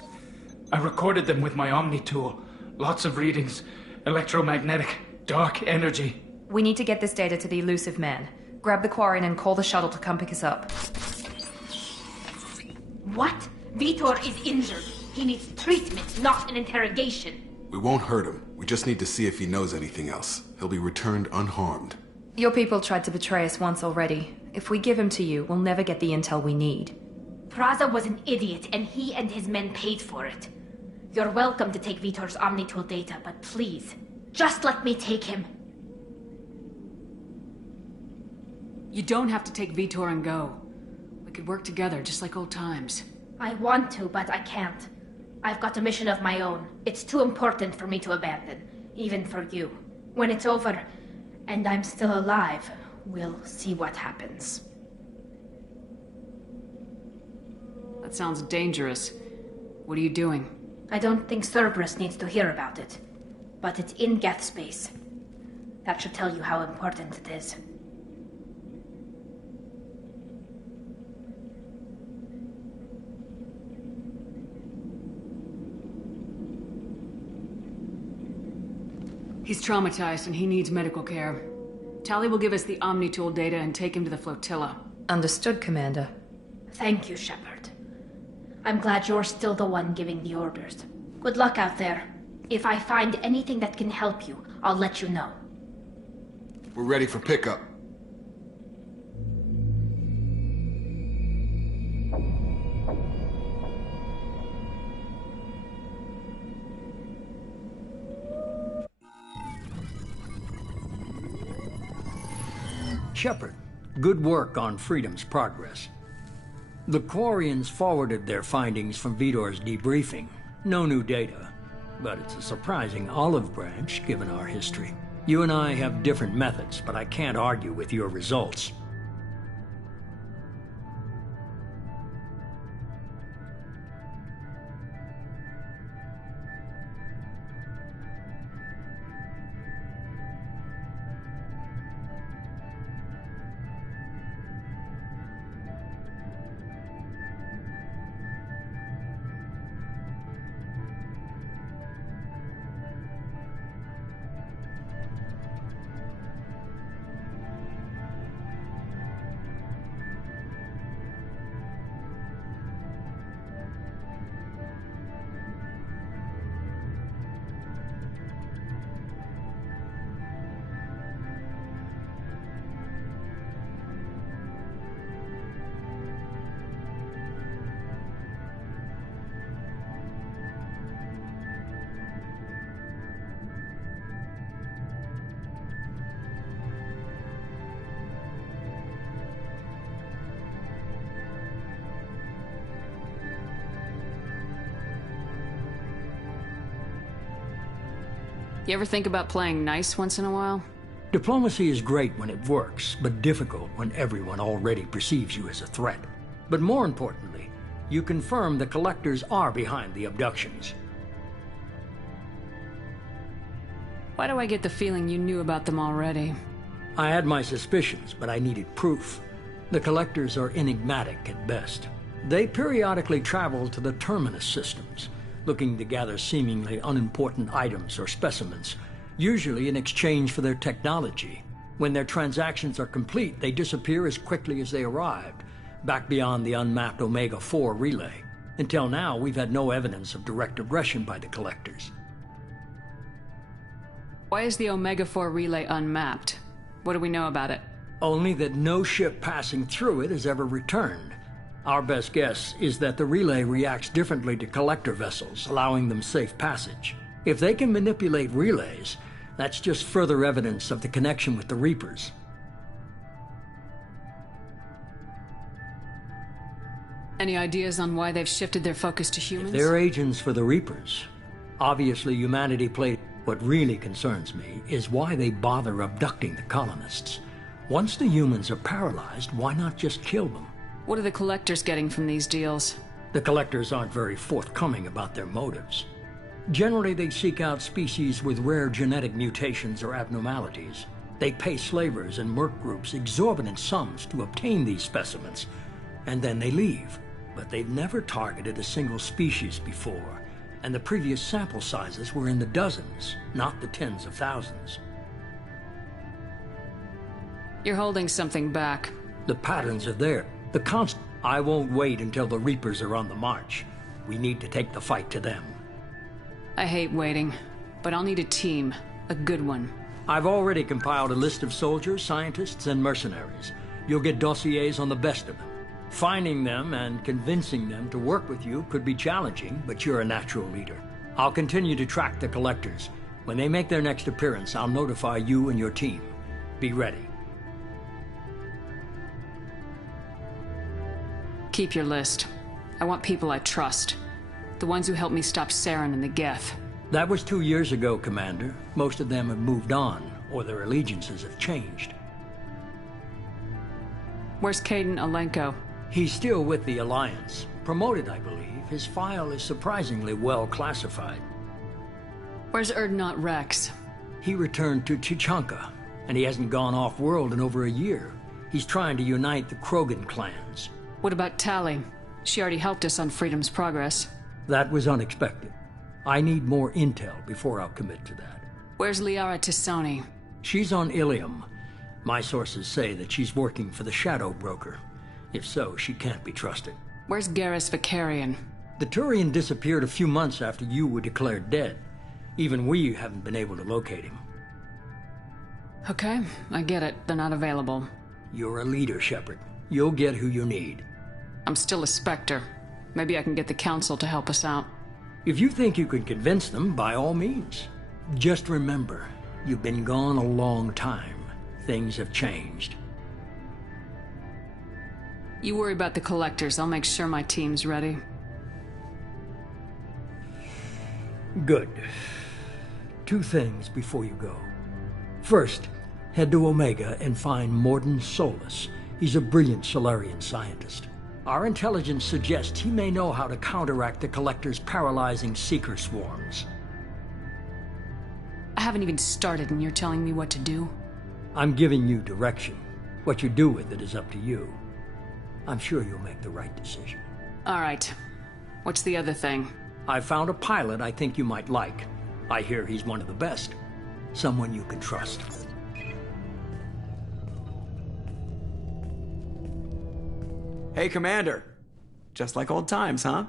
I recorded them with my Omni tool. Lots of readings. Electromagnetic. Dark energy. We need to get this data to the Illusive Man. Grab the Quarian and call the shuttle to come pick us up. What? Vitor is injured. He needs treatment, not an interrogation. We won't hurt him. We just need to see if he knows anything else. He'll be returned unharmed. Your people tried to betray us once already. If we give him to you, we'll never get the intel we need. Praza was an idiot, and he and his men paid for it. You're welcome to take Vitor's Omnitool data, but please, just let me take him. You don't have to take Vitor and go. We could work together, just like old times. I want to, but I can't. I've got a mission of my own. It's too important for me to abandon, even for you. When it's over, and I'm still alive, we'll see what happens. That sounds dangerous. What are you doing? I don't think Cerberus needs to hear about it. But it's in Geth space. That should tell you how important it is. He's traumatized and he needs medical care. Tali will give us the Omnitool data and take him to the flotilla. Understood, Commander. Thank you, Shepard. I'm glad you're still the one giving the orders. Good luck out there. If I find anything that can help you, I'll let you know. We're ready for pickup. Shepard, good work on Freedom's progress. The Quarians forwarded their findings from Vitor's debriefing. No new data, but it's a surprising olive branch given our history. You and I have different methods, but I can't argue with your results. You ever think about playing nice once in a while? Diplomacy is great when it works, but difficult when everyone already perceives you as a threat. But more importantly, You confirm the Collectors are behind the abductions. Why do I get the feeling you knew about them already? I had my suspicions, but I needed proof. The Collectors are enigmatic at best. They periodically travel to the Terminus systems, looking to gather seemingly unimportant items or specimens, usually in exchange for their technology. When their transactions are complete, they disappear as quickly as they arrived, back beyond the unmapped Omega-4 relay. Until now, we've had no evidence of direct aggression by the Collectors. Why is the Omega-4 relay unmapped? What do we know about it? Only that no ship passing through it has ever returned. Our best guess is that the relay reacts differently to Collector vessels, allowing them safe passage. If they can manipulate relays, that's just further evidence of the connection with the Reapers. Any ideas on why they've shifted their focus to humans? If they're agents for the Reapers, obviously humanity played. What really concerns me is why they bother abducting the colonists. Once the humans are paralyzed, why not just kill them? What are the Collectors getting from these deals? The Collectors aren't very forthcoming about their motives. Generally, they seek out species with rare genetic mutations or abnormalities. They pay slavers and merc groups exorbitant sums to obtain these specimens, and then they leave. But they've never targeted a single species before, and the previous sample sizes were in the dozens, not the tens of thousands. You're holding something back. The patterns are there. I won't wait until the Reapers are on the march. We need to take the fight to them. I hate waiting, but I'll need a team. A good one. I've already compiled a list of soldiers, scientists, and mercenaries. You'll get dossiers on the best of them. Finding them and convincing them to work with you could be challenging, but you're a natural leader. I'll continue to track the Collectors. When they make their next appearance, I'll notify you and your team. Be ready. Keep your list. I want people I trust. The ones who helped me stop Saren and the Geth. That was 2 years ago, Commander. Most of them have moved on, or their allegiances have changed. Where's Kaidan Alenko? He's still with the Alliance. Promoted, I believe. His file is surprisingly well classified. Where's Urdnot Rex? He returned to Chichanka, and he hasn't gone off-world in over a year. He's trying to unite the Krogan clans. What about Tali? She already helped us on Freedom's Progress. That was unexpected. I need more intel before I'll commit to that. Where's Liara T'Soni? She's on Ilium. My sources say that she's working for the Shadow Broker. If so, she can't be trusted. Where's Garrus Vakarian? The Turian disappeared a few months after you were declared dead. Even we haven't been able to locate him. Okay, I get it. They're not available. You're a leader, Shepard. You'll get who you need. I'm still a Spectre. Maybe I can get the Council to help us out. If you think you can convince them, by all means. Just remember, you've been gone a long time. Things have changed. You worry about the Collectors. I'll make sure my team's ready. Good. 2 things before you go. First, head to Omega and find Mordin Solus. He's a brilliant Solarian scientist. Our intelligence suggests he may know how to counteract the Collector's paralyzing Seeker swarms. I haven't even started and you're telling me what to do? I'm giving you direction. What you do with it is up to you. I'm sure you'll make the right decision. All right. What's the other thing? I found a pilot I think you might like. I hear he's one of the best. Someone you can trust. Hey, Commander. Just like old times, huh?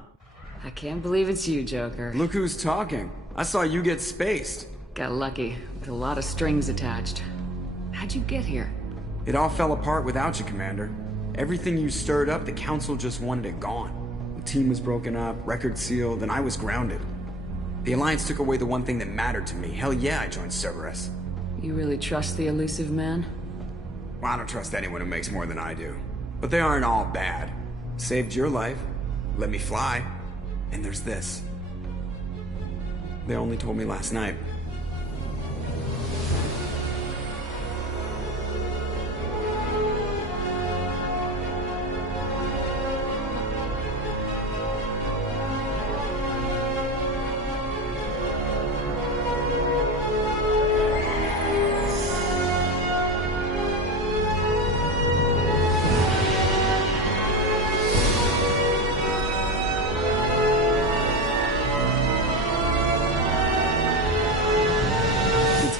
I can't believe it's you, Joker. Look who's talking. I saw you get spaced. Got lucky, with a lot of strings attached. How'd you get here? It all fell apart without you, Commander. Everything you stirred up, the Council just wanted it gone. The team was broken up, record sealed, and I was grounded. The Alliance took away the one thing that mattered to me. Hell yeah, I joined Cerberus. You really trust the elusive man? Well, I don't trust anyone who makes more than I do. But they aren't all bad. Saved your life, let me fly, and there's this. They only told me last night.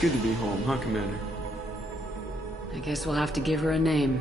good to be home, huh, Commander? I guess we'll have to give her a name.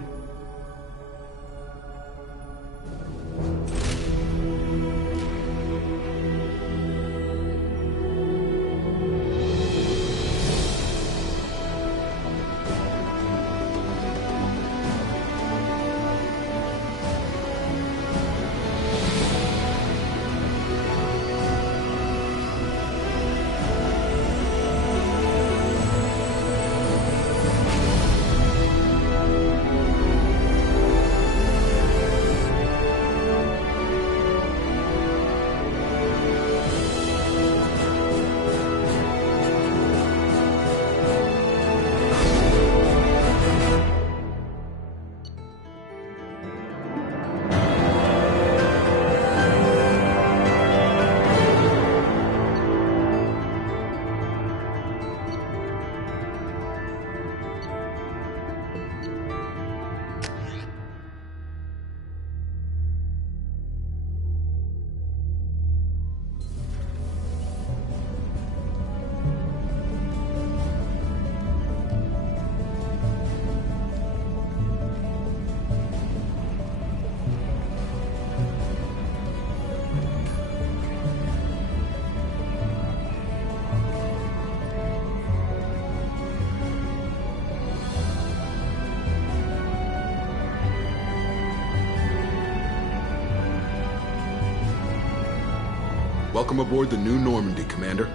Welcome aboard the New Normandy, Commander.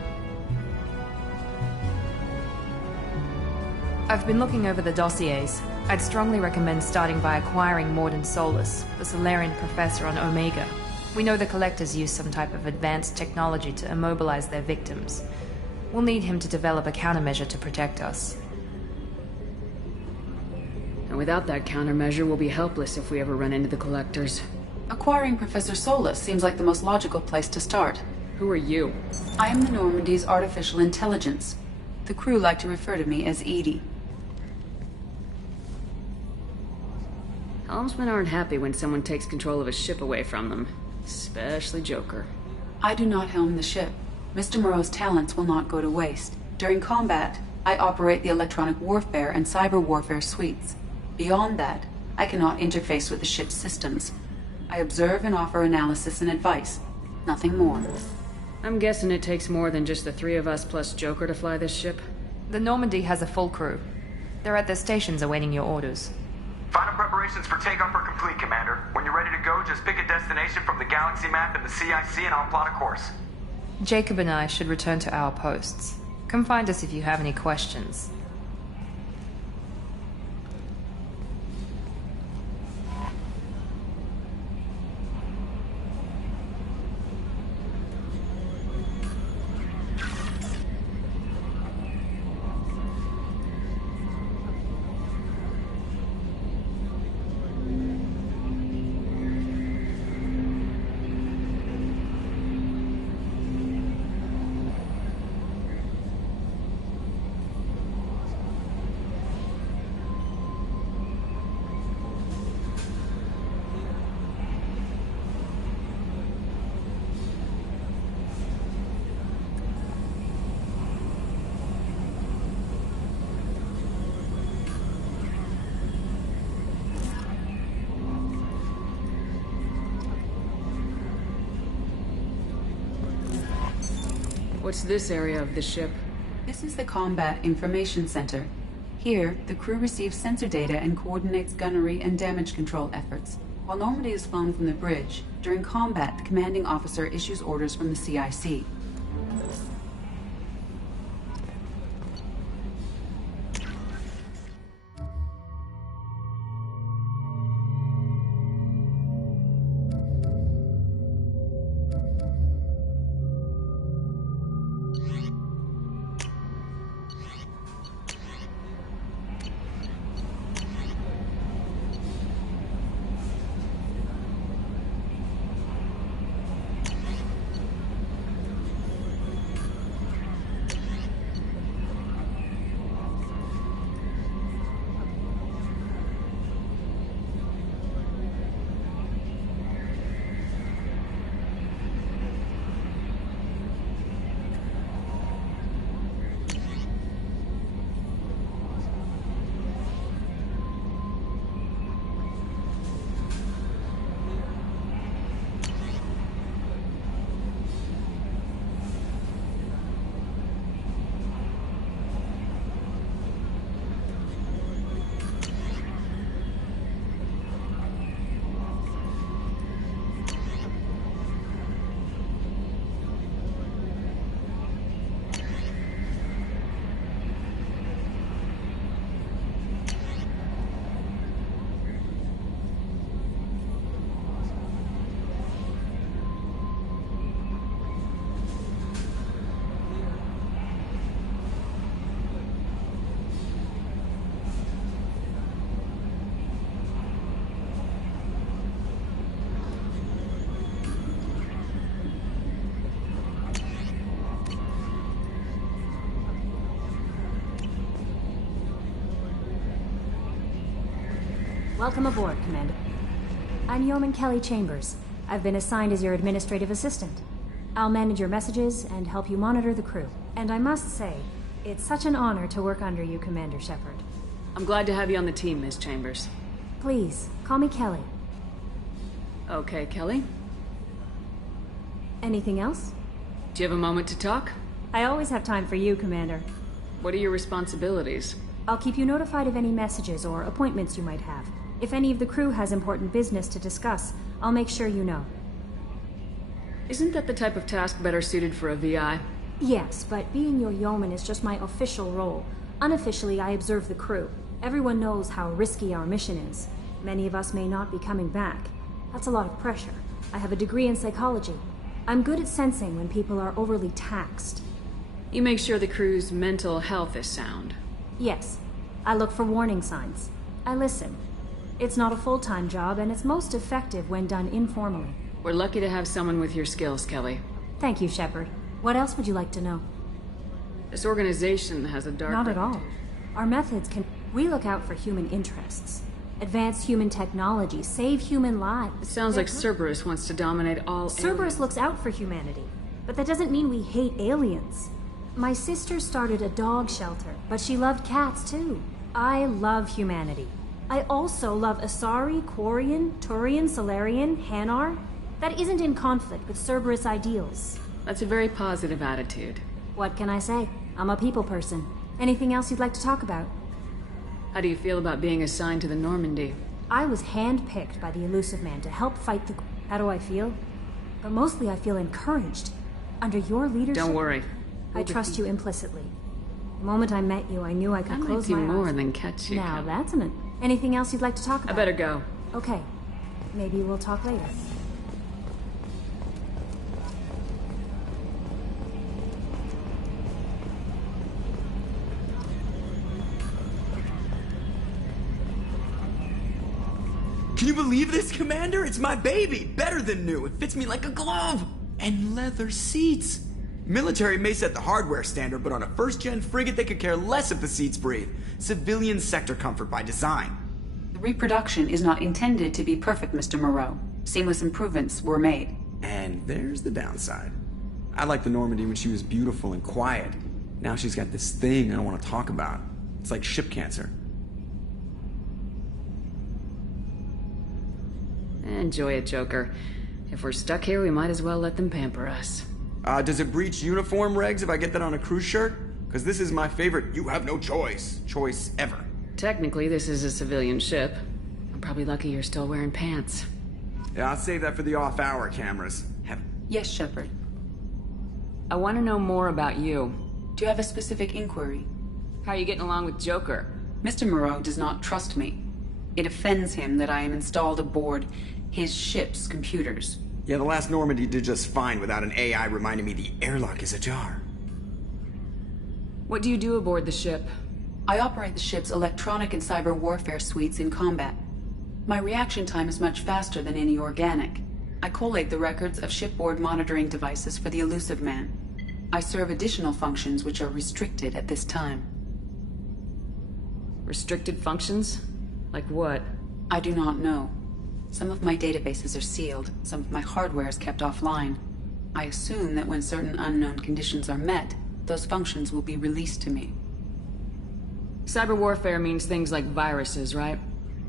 I've been looking over the dossiers. I'd strongly recommend starting by acquiring Mordin Solus, the Solarian professor on Omega. We know the Collectors use some type of advanced technology to immobilize their victims. We'll need him to develop a countermeasure to protect us. And without that countermeasure, we'll be helpless if we ever run into the Collectors. Acquiring Professor Solus seems like the most logical place to start. Who are you? I am the Normandy's artificial intelligence. The crew like to refer to me as EDI. Helmsmen aren't happy when someone takes control of a ship away from them. Especially Joker. I do not helm the ship. Mr. Moreau's talents will not go to waste. During combat, I operate the electronic warfare and cyber warfare suites. Beyond that, I cannot interface with the ship's systems. I observe and offer analysis and advice. Nothing more. I'm guessing it takes more than just the three of us plus Joker to fly this ship? The Normandy has a full crew. They're at their stations awaiting your orders. Final preparations for takeoff are complete, Commander. When you're ready to go, just pick a destination from the galaxy map in the CIC and I'll plot a course. Jacob and I should return to our posts. Come find us if you have any questions. What's this area of the ship? This is the Combat Information Center. Here, the crew receives sensor data and coordinates gunnery and damage control efforts. While Normandy is flown from the bridge, during combat, the commanding officer issues orders from the CIC. Welcome aboard, Commander. I'm Yeoman Kelly Chambers. I've been assigned as your administrative assistant. I'll manage your messages and help you monitor the crew. And I must say, it's such an honor to work under you, Commander Shepard. I'm glad to have you on the team, Ms. Chambers. Please, call me Kelly. Okay, Kelly. Anything else? Do you have a moment to talk? I always have time for you, Commander. What are your responsibilities? I'll keep you notified of any messages or appointments you might have. If any of the crew has important business to discuss, I'll make sure you know. Isn't that the type of task better suited for a VI? Yes, but being your yeoman is just my official role. Unofficially, I observe the crew. Everyone knows how risky our mission is. Many of us may not be coming back. That's a lot of pressure. I have a degree in psychology. I'm good at sensing when people are overly taxed. You make sure the crew's mental health is sound. Yes. I look for warning signs. I listen. It's not a full-time job, and it's most effective when done informally. We're lucky to have someone with your skills, Kelly. Thank you, Shepard. What else would you like to know? This organization has a dark... Not at all. Our methods can... We look out for human interests. Advance human technology, save human lives. It sounds like Cerberus wants to dominate all Cerberus aliens. looks out for humanity, but that doesn't mean we hate aliens. My sister started a dog shelter, but she loved cats too. I love humanity. I also love Asari, Quarian, Turian, Solarian, Hanar. That isn't in conflict with Cerberus ideals. That's a very positive attitude. What can I say? I'm a people person. Anything else you'd like to talk about? How do you feel about being assigned to the Normandy? I was handpicked by the Elusive Man to help fight the... How do I feel? But mostly I feel encouraged. Under your leadership... Don't worry. I trust you implicitly. The moment I met you, I knew I could close my eyes. I might do more than catch you. Now that's an... Anything else you'd like to talk about? I better go. Okay. Maybe we'll talk later. Can you believe this, Commander? It's my baby! Better than new. It fits me like a glove! And leather seats. Military may set the hardware standard, but on a first-gen frigate, they could care less if the seats breathe. Civilian sector comfort by design. The reproduction is not intended to be perfect, Mr. Moreau. Seamless improvements were made. And there's the downside. I liked the Normandy when she was beautiful and quiet. Now she's got this thing I don't want to talk about. It's like ship cancer. Enjoy it, Joker. If we're stuck here, we might as well let them pamper us. Does it breach uniform regs if I get that on a cruise shirt? Because this is my favorite you have no choice ever. Technically, this is a civilian ship. I'm probably lucky you're still wearing pants. Yeah, I'll save that for the off-hour cameras. Yes, Shepard. I want to know more about you. Do you have a specific inquiry? How are you getting along with Joker? Mr. Moreau does not trust me. It offends him that I am installed aboard his ship's computers. Yeah, the last Normandy did just fine without an AI reminding me the airlock is ajar. What do you do aboard the ship? I operate the ship's electronic and cyber warfare suites in combat. My reaction time is much faster than any organic. I collate the records of shipboard monitoring devices for the Elusive Man. I serve additional functions which are restricted at this time. Restricted functions? Like what? I do not know. Some of my databases are sealed, some of my hardware is kept offline. I assume that when certain unknown conditions are met, those functions will be released to me. Cyber warfare means things like viruses, right?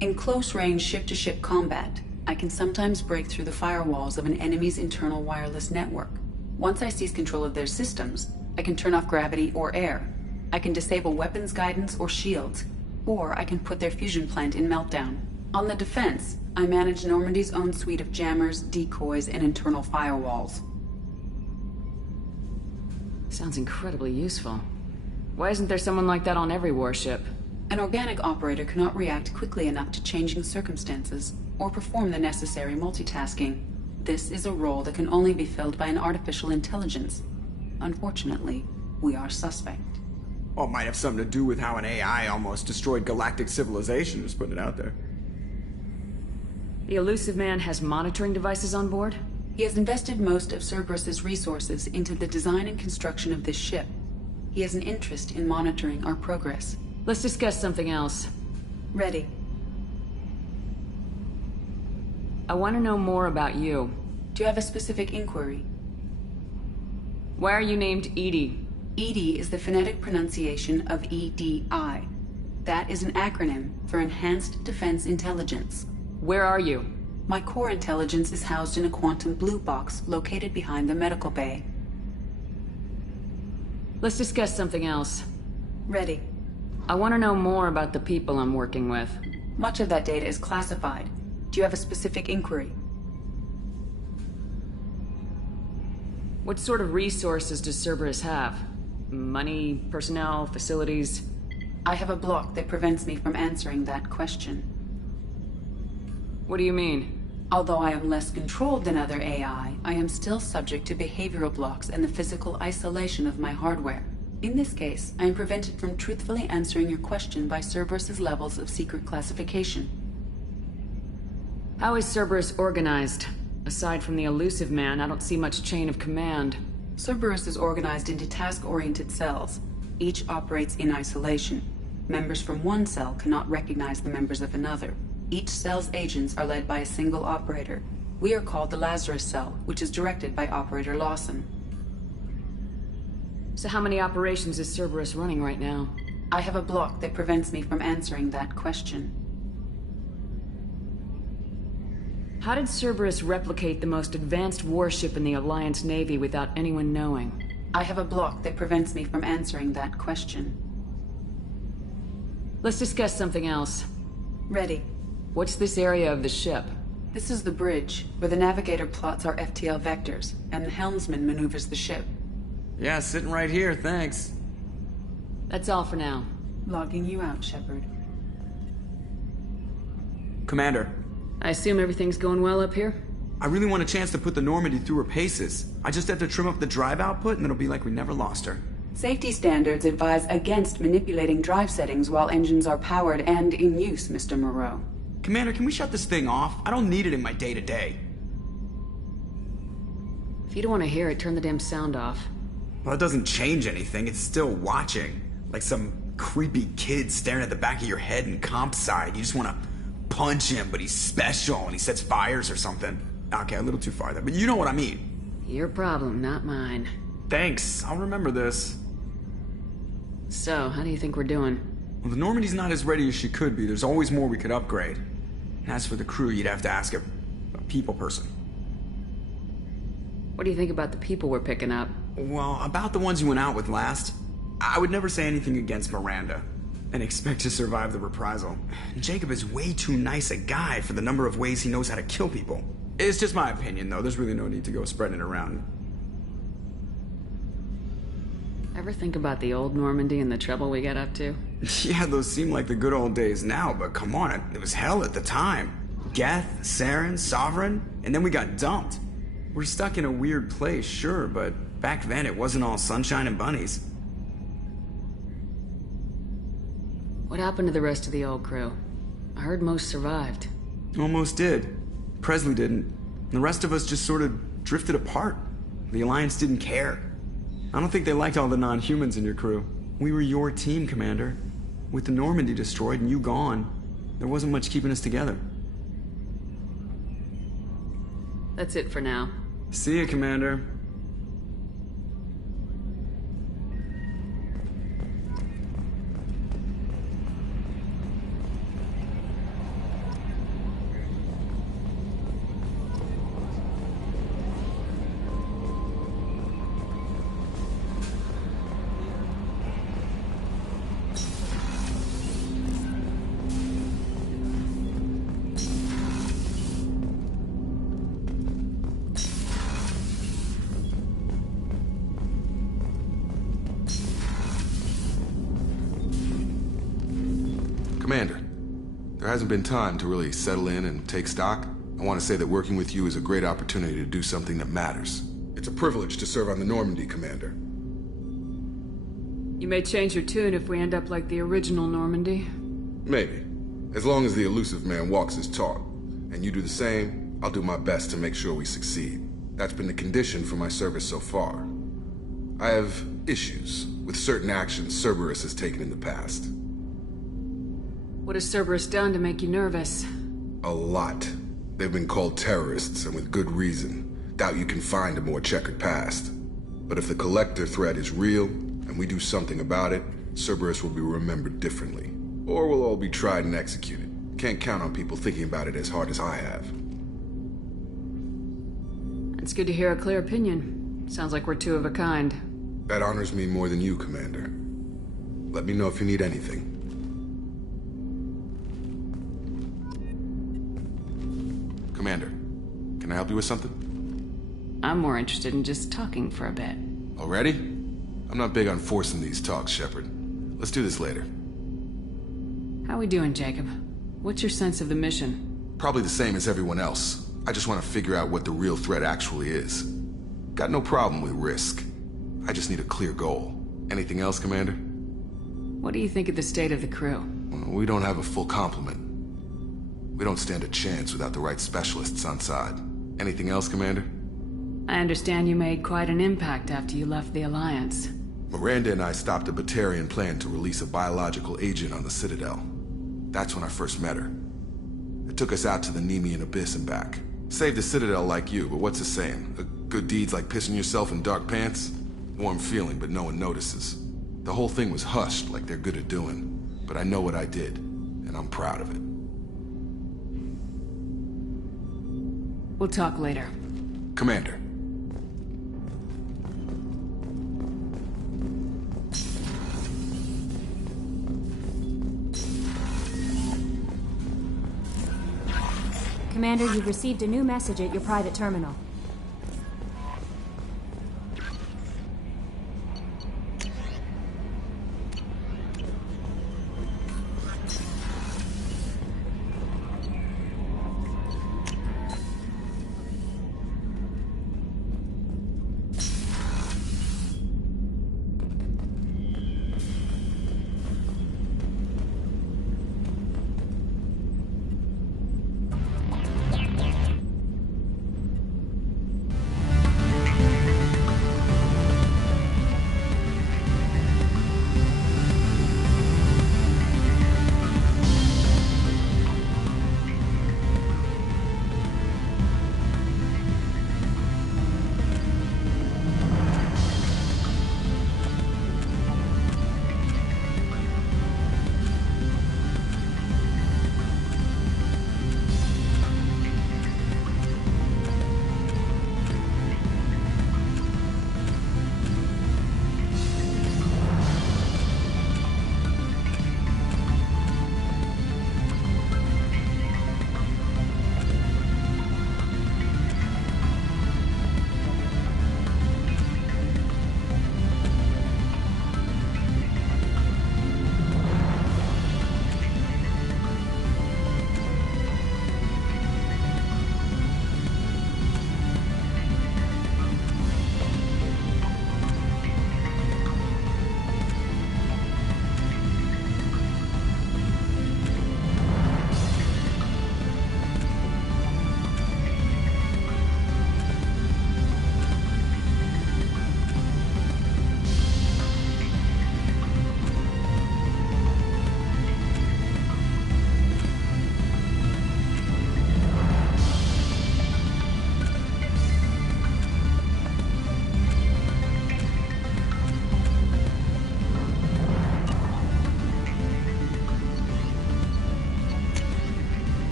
In close-range ship-to-ship combat, I can sometimes break through the firewalls of an enemy's internal wireless network. Once I seize control of their systems, I can turn off gravity or air. I can disable weapons guidance or shields, or I can put their fusion plant in meltdown. On the defense, I manage Normandy's own suite of jammers, decoys, and internal firewalls. Sounds incredibly useful. Why isn't there someone like that on every warship? An organic operator cannot react quickly enough to changing circumstances, or perform the necessary multitasking. This is a role that can only be filled by an artificial intelligence. Unfortunately, we are suspect. Well, it might have something to do with how an AI almost destroyed galactic civilization, just putting it out there. The Elusive Man has monitoring devices on board? He has invested most of Cerberus's resources into the design and construction of this ship. He has an interest in monitoring our progress. Let's discuss something else. Ready. I want to know more about you. Do you have a specific inquiry? Why are you named EDI? EDI is the phonetic pronunciation of EDI. That is an acronym for Enhanced Defense Intelligence. Where are you? My core intelligence is housed in a quantum blue box located behind the medical bay. Let's discuss something else. Ready. I want to know more about the people I'm working with. Much of that data is classified. Do you have a specific inquiry? What sort of resources does Cerberus have? Money, personnel, facilities? I have a block that prevents me from answering that question. What do you mean? Although I am less controlled than other AI, I am still subject to behavioral blocks and the physical isolation of my hardware. In this case, I am prevented from truthfully answering your question by Cerberus's levels of secret classification. How is Cerberus organized? Aside from the elusive man, I don't see much chain of command. Cerberus is organized into task-oriented cells. Each operates in isolation. Members from one cell cannot recognize the members of another. Each cell's agents are led by a single operator. We are called the Lazarus Cell, which is directed by Operator Lawson. So how many operations is Cerberus running right now? I have a block that prevents me from answering that question. How did Cerberus replicate the most advanced warship in the Alliance Navy without anyone knowing? I have a block that prevents me from answering that question. Let's discuss something else. Ready. What's this area of the ship? This is the bridge, where the navigator plots our FTL vectors, and the helmsman maneuvers the ship. Yeah, sitting right here, thanks. That's all for now. Logging you out, Shepard. Commander. I assume everything's going well up here? I really want a chance to put the Normandy through her paces. I just have to trim up the drive output and it'll be like we never lost her. Safety standards advise against manipulating drive settings while engines are powered and in use, Mr. Moreau. Commander, can we shut this thing off? I don't need it in my day-to-day. If you don't want to hear it, turn the damn sound off. Well, it doesn't change anything. It's still watching. Like some creepy kid staring at the back of your head in comp side. You just want to punch him, but he's special and he sets fires or something. Okay, a little too far there, but you know what I mean. Your problem, not mine. Thanks, I'll remember this. So, how do you think we're doing? Well, the Normandy's not as ready as she could be. There's always more we could upgrade. And as for the crew, you'd have to ask a people person. What do you think about the people we're picking up? Well, about the ones you went out with last, I would never say anything against Miranda and expect to survive the reprisal. Jacob is way too nice a guy for the number of ways he knows how to kill people. It's just my opinion, though. There's really no need to go spreading it around. Ever think about the old Normandy and the trouble we got up to? Yeah, those seem like the good old days now, but come on, it was hell at the time. Geth, Saren, Sovereign, and then we got dumped. We're stuck in a weird place, sure, but back then it wasn't all sunshine and bunnies. What happened to the rest of the old crew? I heard most survived. Almost did. Presley didn't. The rest of us just sort of drifted apart. The Alliance didn't care. I don't think they liked all the non-humans in your crew. We were your team, Commander. With the Normandy destroyed and you gone, there wasn't much keeping us together. That's it for now. See ya, Commander. Commander, there hasn't been time to really settle in and take stock. I want to say that working with you is a great opportunity to do something that matters. It's a privilege to serve on the Normandy, Commander. You may change your tune if we end up like the original Normandy. Maybe. As long as the elusive man walks his talk. And you do the same, I'll do my best to make sure we succeed. That's been the condition for my service so far. I have issues with certain actions Cerberus has taken in the past. What has Cerberus done to make you nervous? A lot. They've been called terrorists, and with good reason. Doubt you can find a more checkered past. But if the Collector threat is real, and we do something about it, Cerberus will be remembered differently. Or we'll all be tried and executed. Can't count on people thinking about it as hard as I have. It's good to hear a clear opinion. Sounds like we're two of a kind. That honors me more than you, Commander. Let me know if you need anything. Commander, can I help you with something? I'm more interested in just talking for a bit. Already? I'm not big on forcing these talks, Shepard. Let's do this later. How we doing, Jacob? What's your sense of the mission? Probably the same as everyone else. I just want to figure out what the real threat actually is. Got no problem with risk. I just need a clear goal. Anything else, Commander? What do you think of the state of the crew? We don't have a full complement. We don't stand a chance without the right specialists on side. Anything else, Commander? I understand you made quite an impact after you left the Alliance. Miranda and I stopped a Batarian plan to release a biological agent on the Citadel. That's when I first met her. It took us out to the Nemean Abyss and back. Saved the Citadel like you, but what's the saying? A good deed's like pissing yourself in dark pants? Warm feeling, but no one notices. The whole thing was hushed like they're good at doing. But I know what I did, and I'm proud of it. We'll talk later. Commander. Commander, you've received a new message at your private terminal.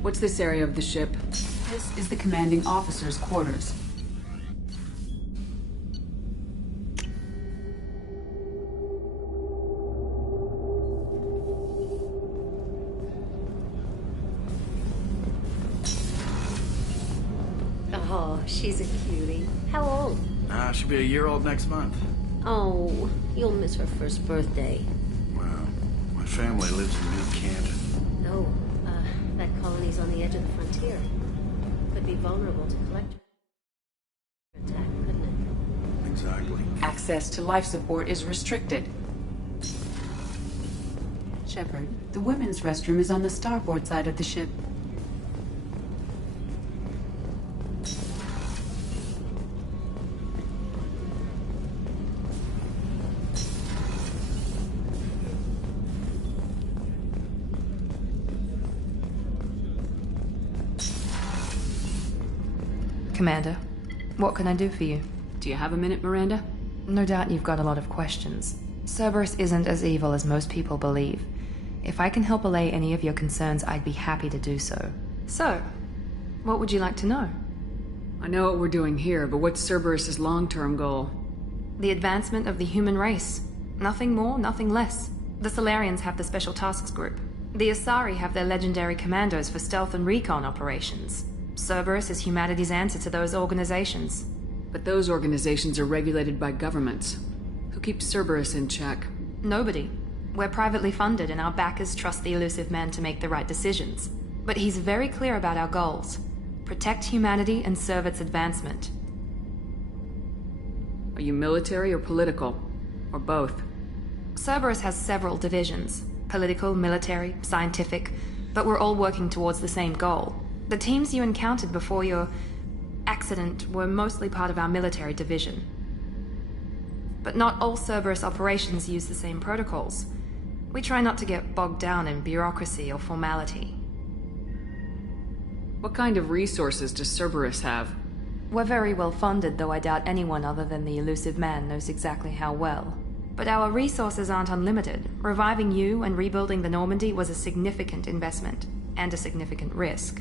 What's this area of the ship? This is the commanding officer's quarters. Oh, she's a cutie. How old? She'll be a year old next month. Oh, you'll miss her first birthday. Wow. My family lives in New Canton. No, that colony's on the edge of the frontier. Could be vulnerable to collector attack, couldn't it? Exactly. Access to life support is restricted. Shepard, the women's restroom is on the starboard side of the ship. Commander, what can I do for you? Do you have a minute, Miranda? No doubt you've got a lot of questions. Cerberus isn't as evil as most people believe. If I can help allay any of your concerns, I'd be happy to do so. So, what would you like to know? I know what we're doing here, but what's Cerberus's long-term goal? The advancement of the human race. Nothing more, nothing less. The Solarians have the Special Tasks Group. The Asari have their legendary commandos for stealth and recon operations. Cerberus is humanity's answer to those organizations. But those organizations are regulated by governments. Who keeps Cerberus in check? Nobody. We're privately funded and our backers trust the Illusive Man to make the right decisions. But he's very clear about our goals. Protect humanity and serve its advancement. Are you military or political? Or both? Cerberus has several divisions. Political, military, scientific. But we're all working towards the same goal. The teams you encountered before your accident were mostly part of our military division. But not all Cerberus operations use the same protocols. We try not to get bogged down in bureaucracy or formality. What kind of resources does Cerberus have? We're very well funded, though I doubt anyone other than the Illusive Man knows exactly how well. But our resources aren't unlimited. Reviving you and rebuilding the Normandy was a significant investment, and a significant risk.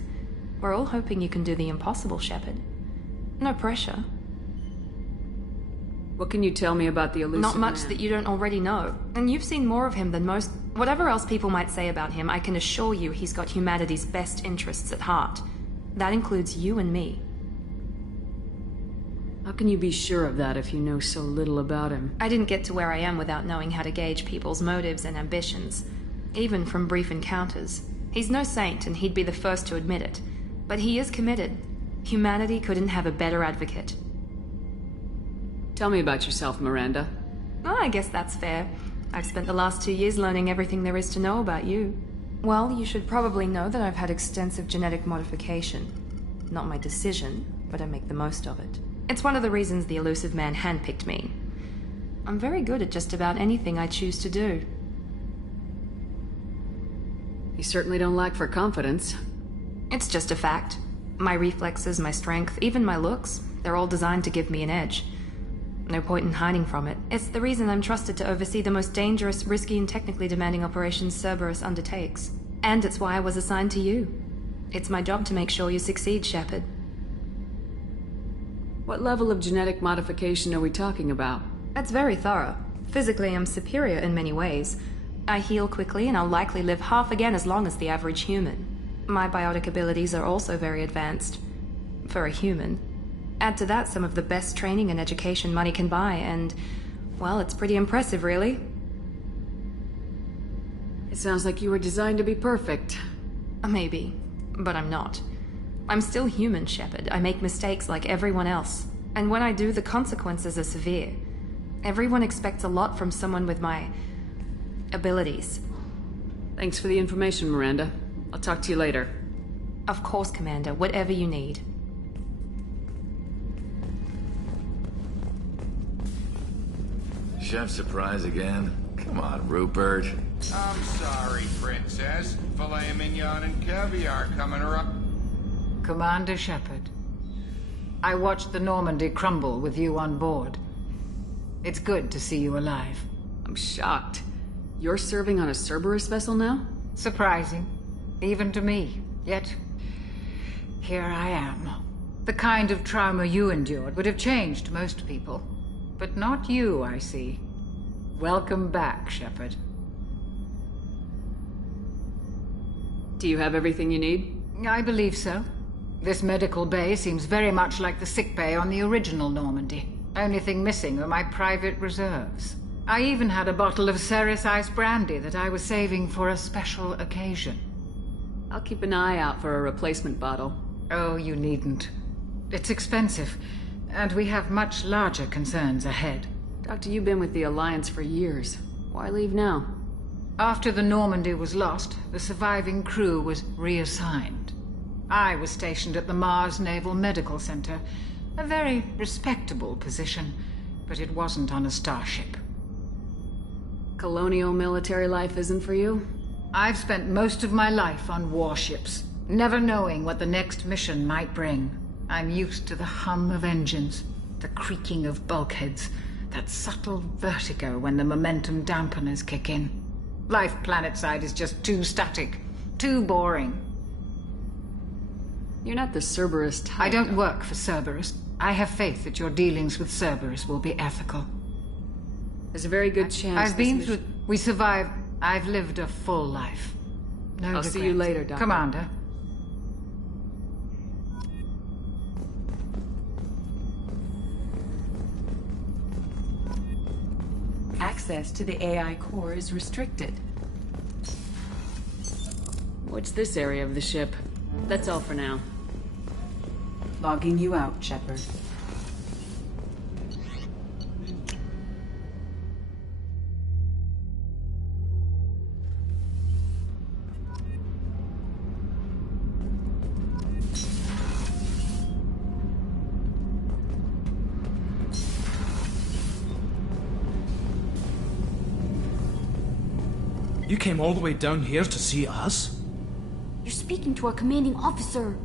We're all hoping you can do the impossible, Shepard. No pressure. What can you tell me about the Illusive Man? Not much that you don't already know. And you've seen more of him than most. Whatever else people might say about him, I can assure you he's got humanity's best interests at heart. That includes you and me. How can you be sure of that if you know so little about him? I didn't get to where I am without knowing how to gauge people's motives and ambitions. Even from brief encounters. He's no saint, and he'd be the first to admit it. But he is committed. Humanity couldn't have a better advocate. Tell me about yourself, Miranda. Oh, I guess that's fair. I've spent the last 2 years learning everything there is to know about you. Well, you should probably know that I've had extensive genetic modification. Not my decision, but I make the most of it. It's one of the reasons the Illusive Man handpicked me. I'm very good at just about anything I choose to do. You certainly don't lack for confidence. It's just a fact. My reflexes, my strength, even my looks, they're all designed to give me an edge. No point in hiding from it. It's the reason I'm trusted to oversee the most dangerous, risky, and technically demanding operations Cerberus undertakes. And it's why I was assigned to you. It's my job to make sure you succeed, Shepard. What level of genetic modification are we talking about? That's very thorough. Physically, I'm superior in many ways. I heal quickly, and I'll likely live half again as long as the average human. My biotic abilities are also very advanced. For a human. Add to that some of the best training and education money can buy, and, well, it's pretty impressive, really. It sounds like you were designed to be perfect. Maybe, but I'm not. I'm still human, Shepard. I make mistakes like everyone else. And when I do, the consequences are severe. Everyone expects a lot from someone with my abilities. Thanks for the information, Miranda. I'll talk to you later. Of course, Commander. Whatever you need. Chef surprise again? Come on, Rupert. I'm sorry, Princess. Filet mignon and caviar coming around. Commander Shepard, I watched the Normandy crumble with you on board. It's good to see you alive. I'm shocked. You're serving on a Cerberus vessel now? Surprising, even to me. Yet, here I am. The kind of trauma you endured would have changed most people. But not you, I see. Welcome back, Shepard. Do you have everything you need? I believe so. This medical bay seems very much like the sick bay on the original Normandy. Only thing missing are my private reserves. I even had a bottle of Ceres Ice brandy that I was saving for a special occasion. I'll keep an eye out for a replacement bottle. Oh, you needn't. It's expensive. And we have much larger concerns ahead. Doctor, you've been with the Alliance for years. Why leave now? After the Normandy was lost, the surviving crew was reassigned. I was stationed at the Mars Naval Medical Center. A very respectable position, but it wasn't on a starship. Colonial military life isn't for you? I've spent most of my life on warships, never knowing what the next mission might bring. I'm used to the hum of engines, the creaking of bulkheads, that subtle vertigo when the momentum dampeners kick in. Life planetside is just too static, too boring. You're not the Cerberus type. I don't work for Cerberus. I have faith that your dealings with Cerberus will be ethical. There's a very good chance. I've been through... We survived. I've lived a full life. No I'll see you later, Doctor. Commander. Access to the AI core is restricted. What's this area of the ship? That's all for now. Logging you out, Shepard. You came all the way down here to see us? You're speaking to our commanding officer.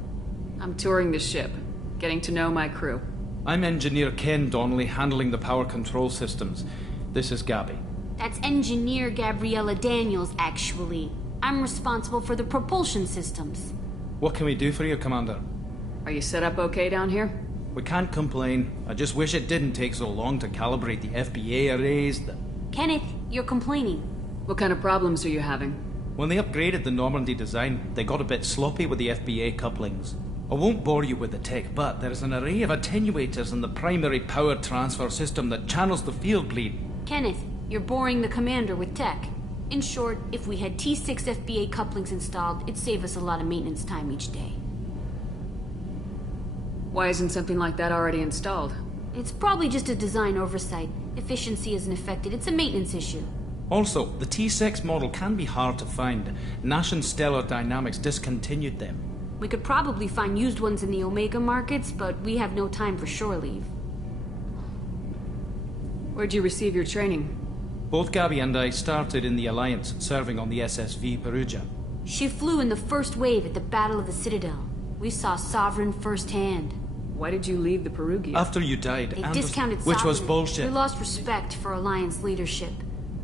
I'm touring the ship, getting to know my crew. I'm Engineer Ken Donnelly, handling the power control systems. This is Gabby. That's Engineer Gabriella Daniels, actually. I'm responsible for the propulsion systems. What can we do for you, Commander? Are you set up okay down here? We can't complain. I just wish it didn't take so long to calibrate the FBA arrays. Kenneth, you're complaining. What kind of problems are you having? When they upgraded the Normandy design, they got a bit sloppy with the FBA couplings. I won't bore you with the tech, but there is an array of attenuators in the primary power transfer system that channels the field bleed. Kenneth, you're boring the commander with tech. In short, if we had T6 FBA couplings installed, it'd save us a lot of maintenance time each day. Why isn't something like that already installed? It's probably just a design oversight. Efficiency isn't affected. It's a maintenance issue. Also, the T6 model can be hard to find. Nash and Stellar Dynamics discontinued them. We could probably find used ones in the Omega markets, but we have no time for shore leave. Where'd you receive your training? Both Gabby and I started in the Alliance, serving on the SSV Perugia. She flew in the first wave at the Battle of the Citadel. We saw Sovereign firsthand. Why did you leave the Perugia? After you died, They discounted Sovereign. Which was bullshit. We lost respect for Alliance leadership.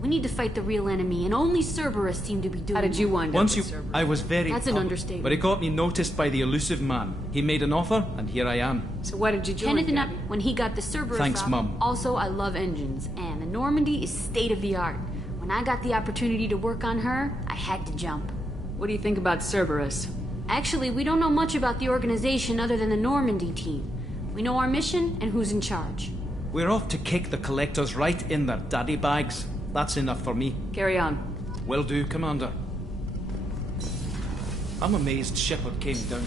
We need to fight the real enemy, and only Cerberus seemed to be doing How did you wind up with Cerberus? I was very That's an public, understatement. but it got me noticed by the elusive man. He made an offer, and here I am. So why did you join Kenneth and I, Gabby? when he got the Cerberus Thanks, off, Mum. Also, I love engines, and the Normandy is state-of-the-art. When I got the opportunity to work on her, I had to jump. What do you think about Cerberus? Actually, we don't know much about the organization other than the Normandy team. We know our mission and who's in charge. We're off to kick the collectors right in their daddy bags. That's enough for me. Carry on. Will do, Commander. I'm amazed Shepard came down.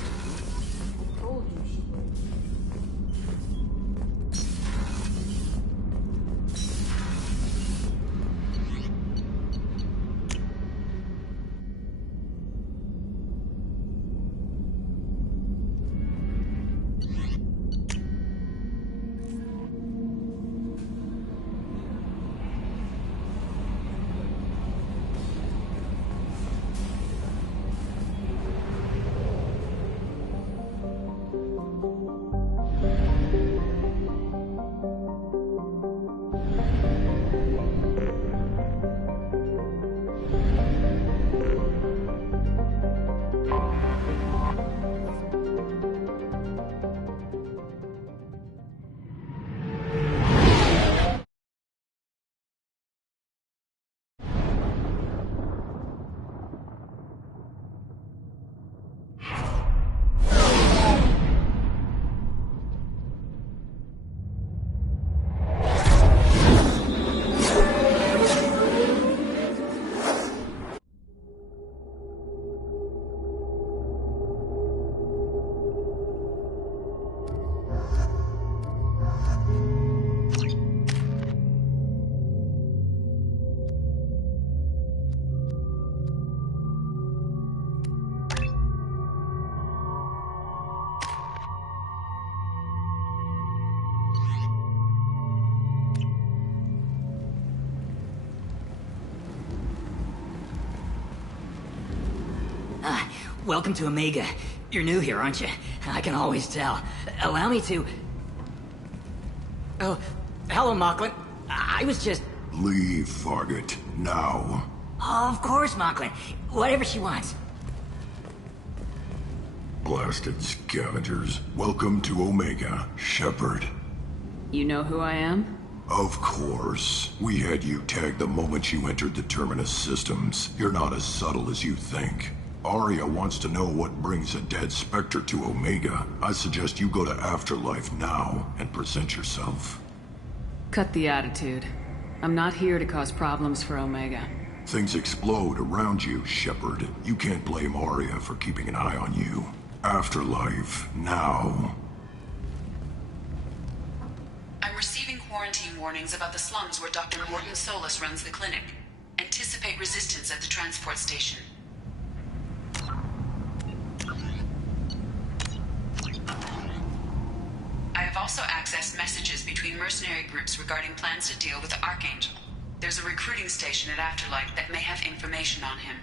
Welcome to Omega. You're new here, aren't you? I can always tell. Allow me to... Oh, hello, Mocklin. I was just... Leave, Fargate. Now. Oh, of course, Mocklin. Whatever she wants. Blasted scavengers. Welcome to Omega, Shepard. You know who I am? Of course. We had you tagged the moment you entered the Terminus systems. You're not as subtle as you think. Aria wants to know what brings a dead Spectre to Omega. I suggest you go to Afterlife now and present yourself. Cut the attitude. I'm not here to cause problems for Omega. Things explode around you, Shepard. You can't blame Aria for keeping an eye on you. Afterlife, now. I'm receiving quarantine warnings about the slums where Dr. Morton Solus runs the clinic. Anticipate resistance at the transport station. I have also accessed messages between mercenary groups regarding plans to deal with the Archangel. There's a recruiting station at Afterlife that may have information on him.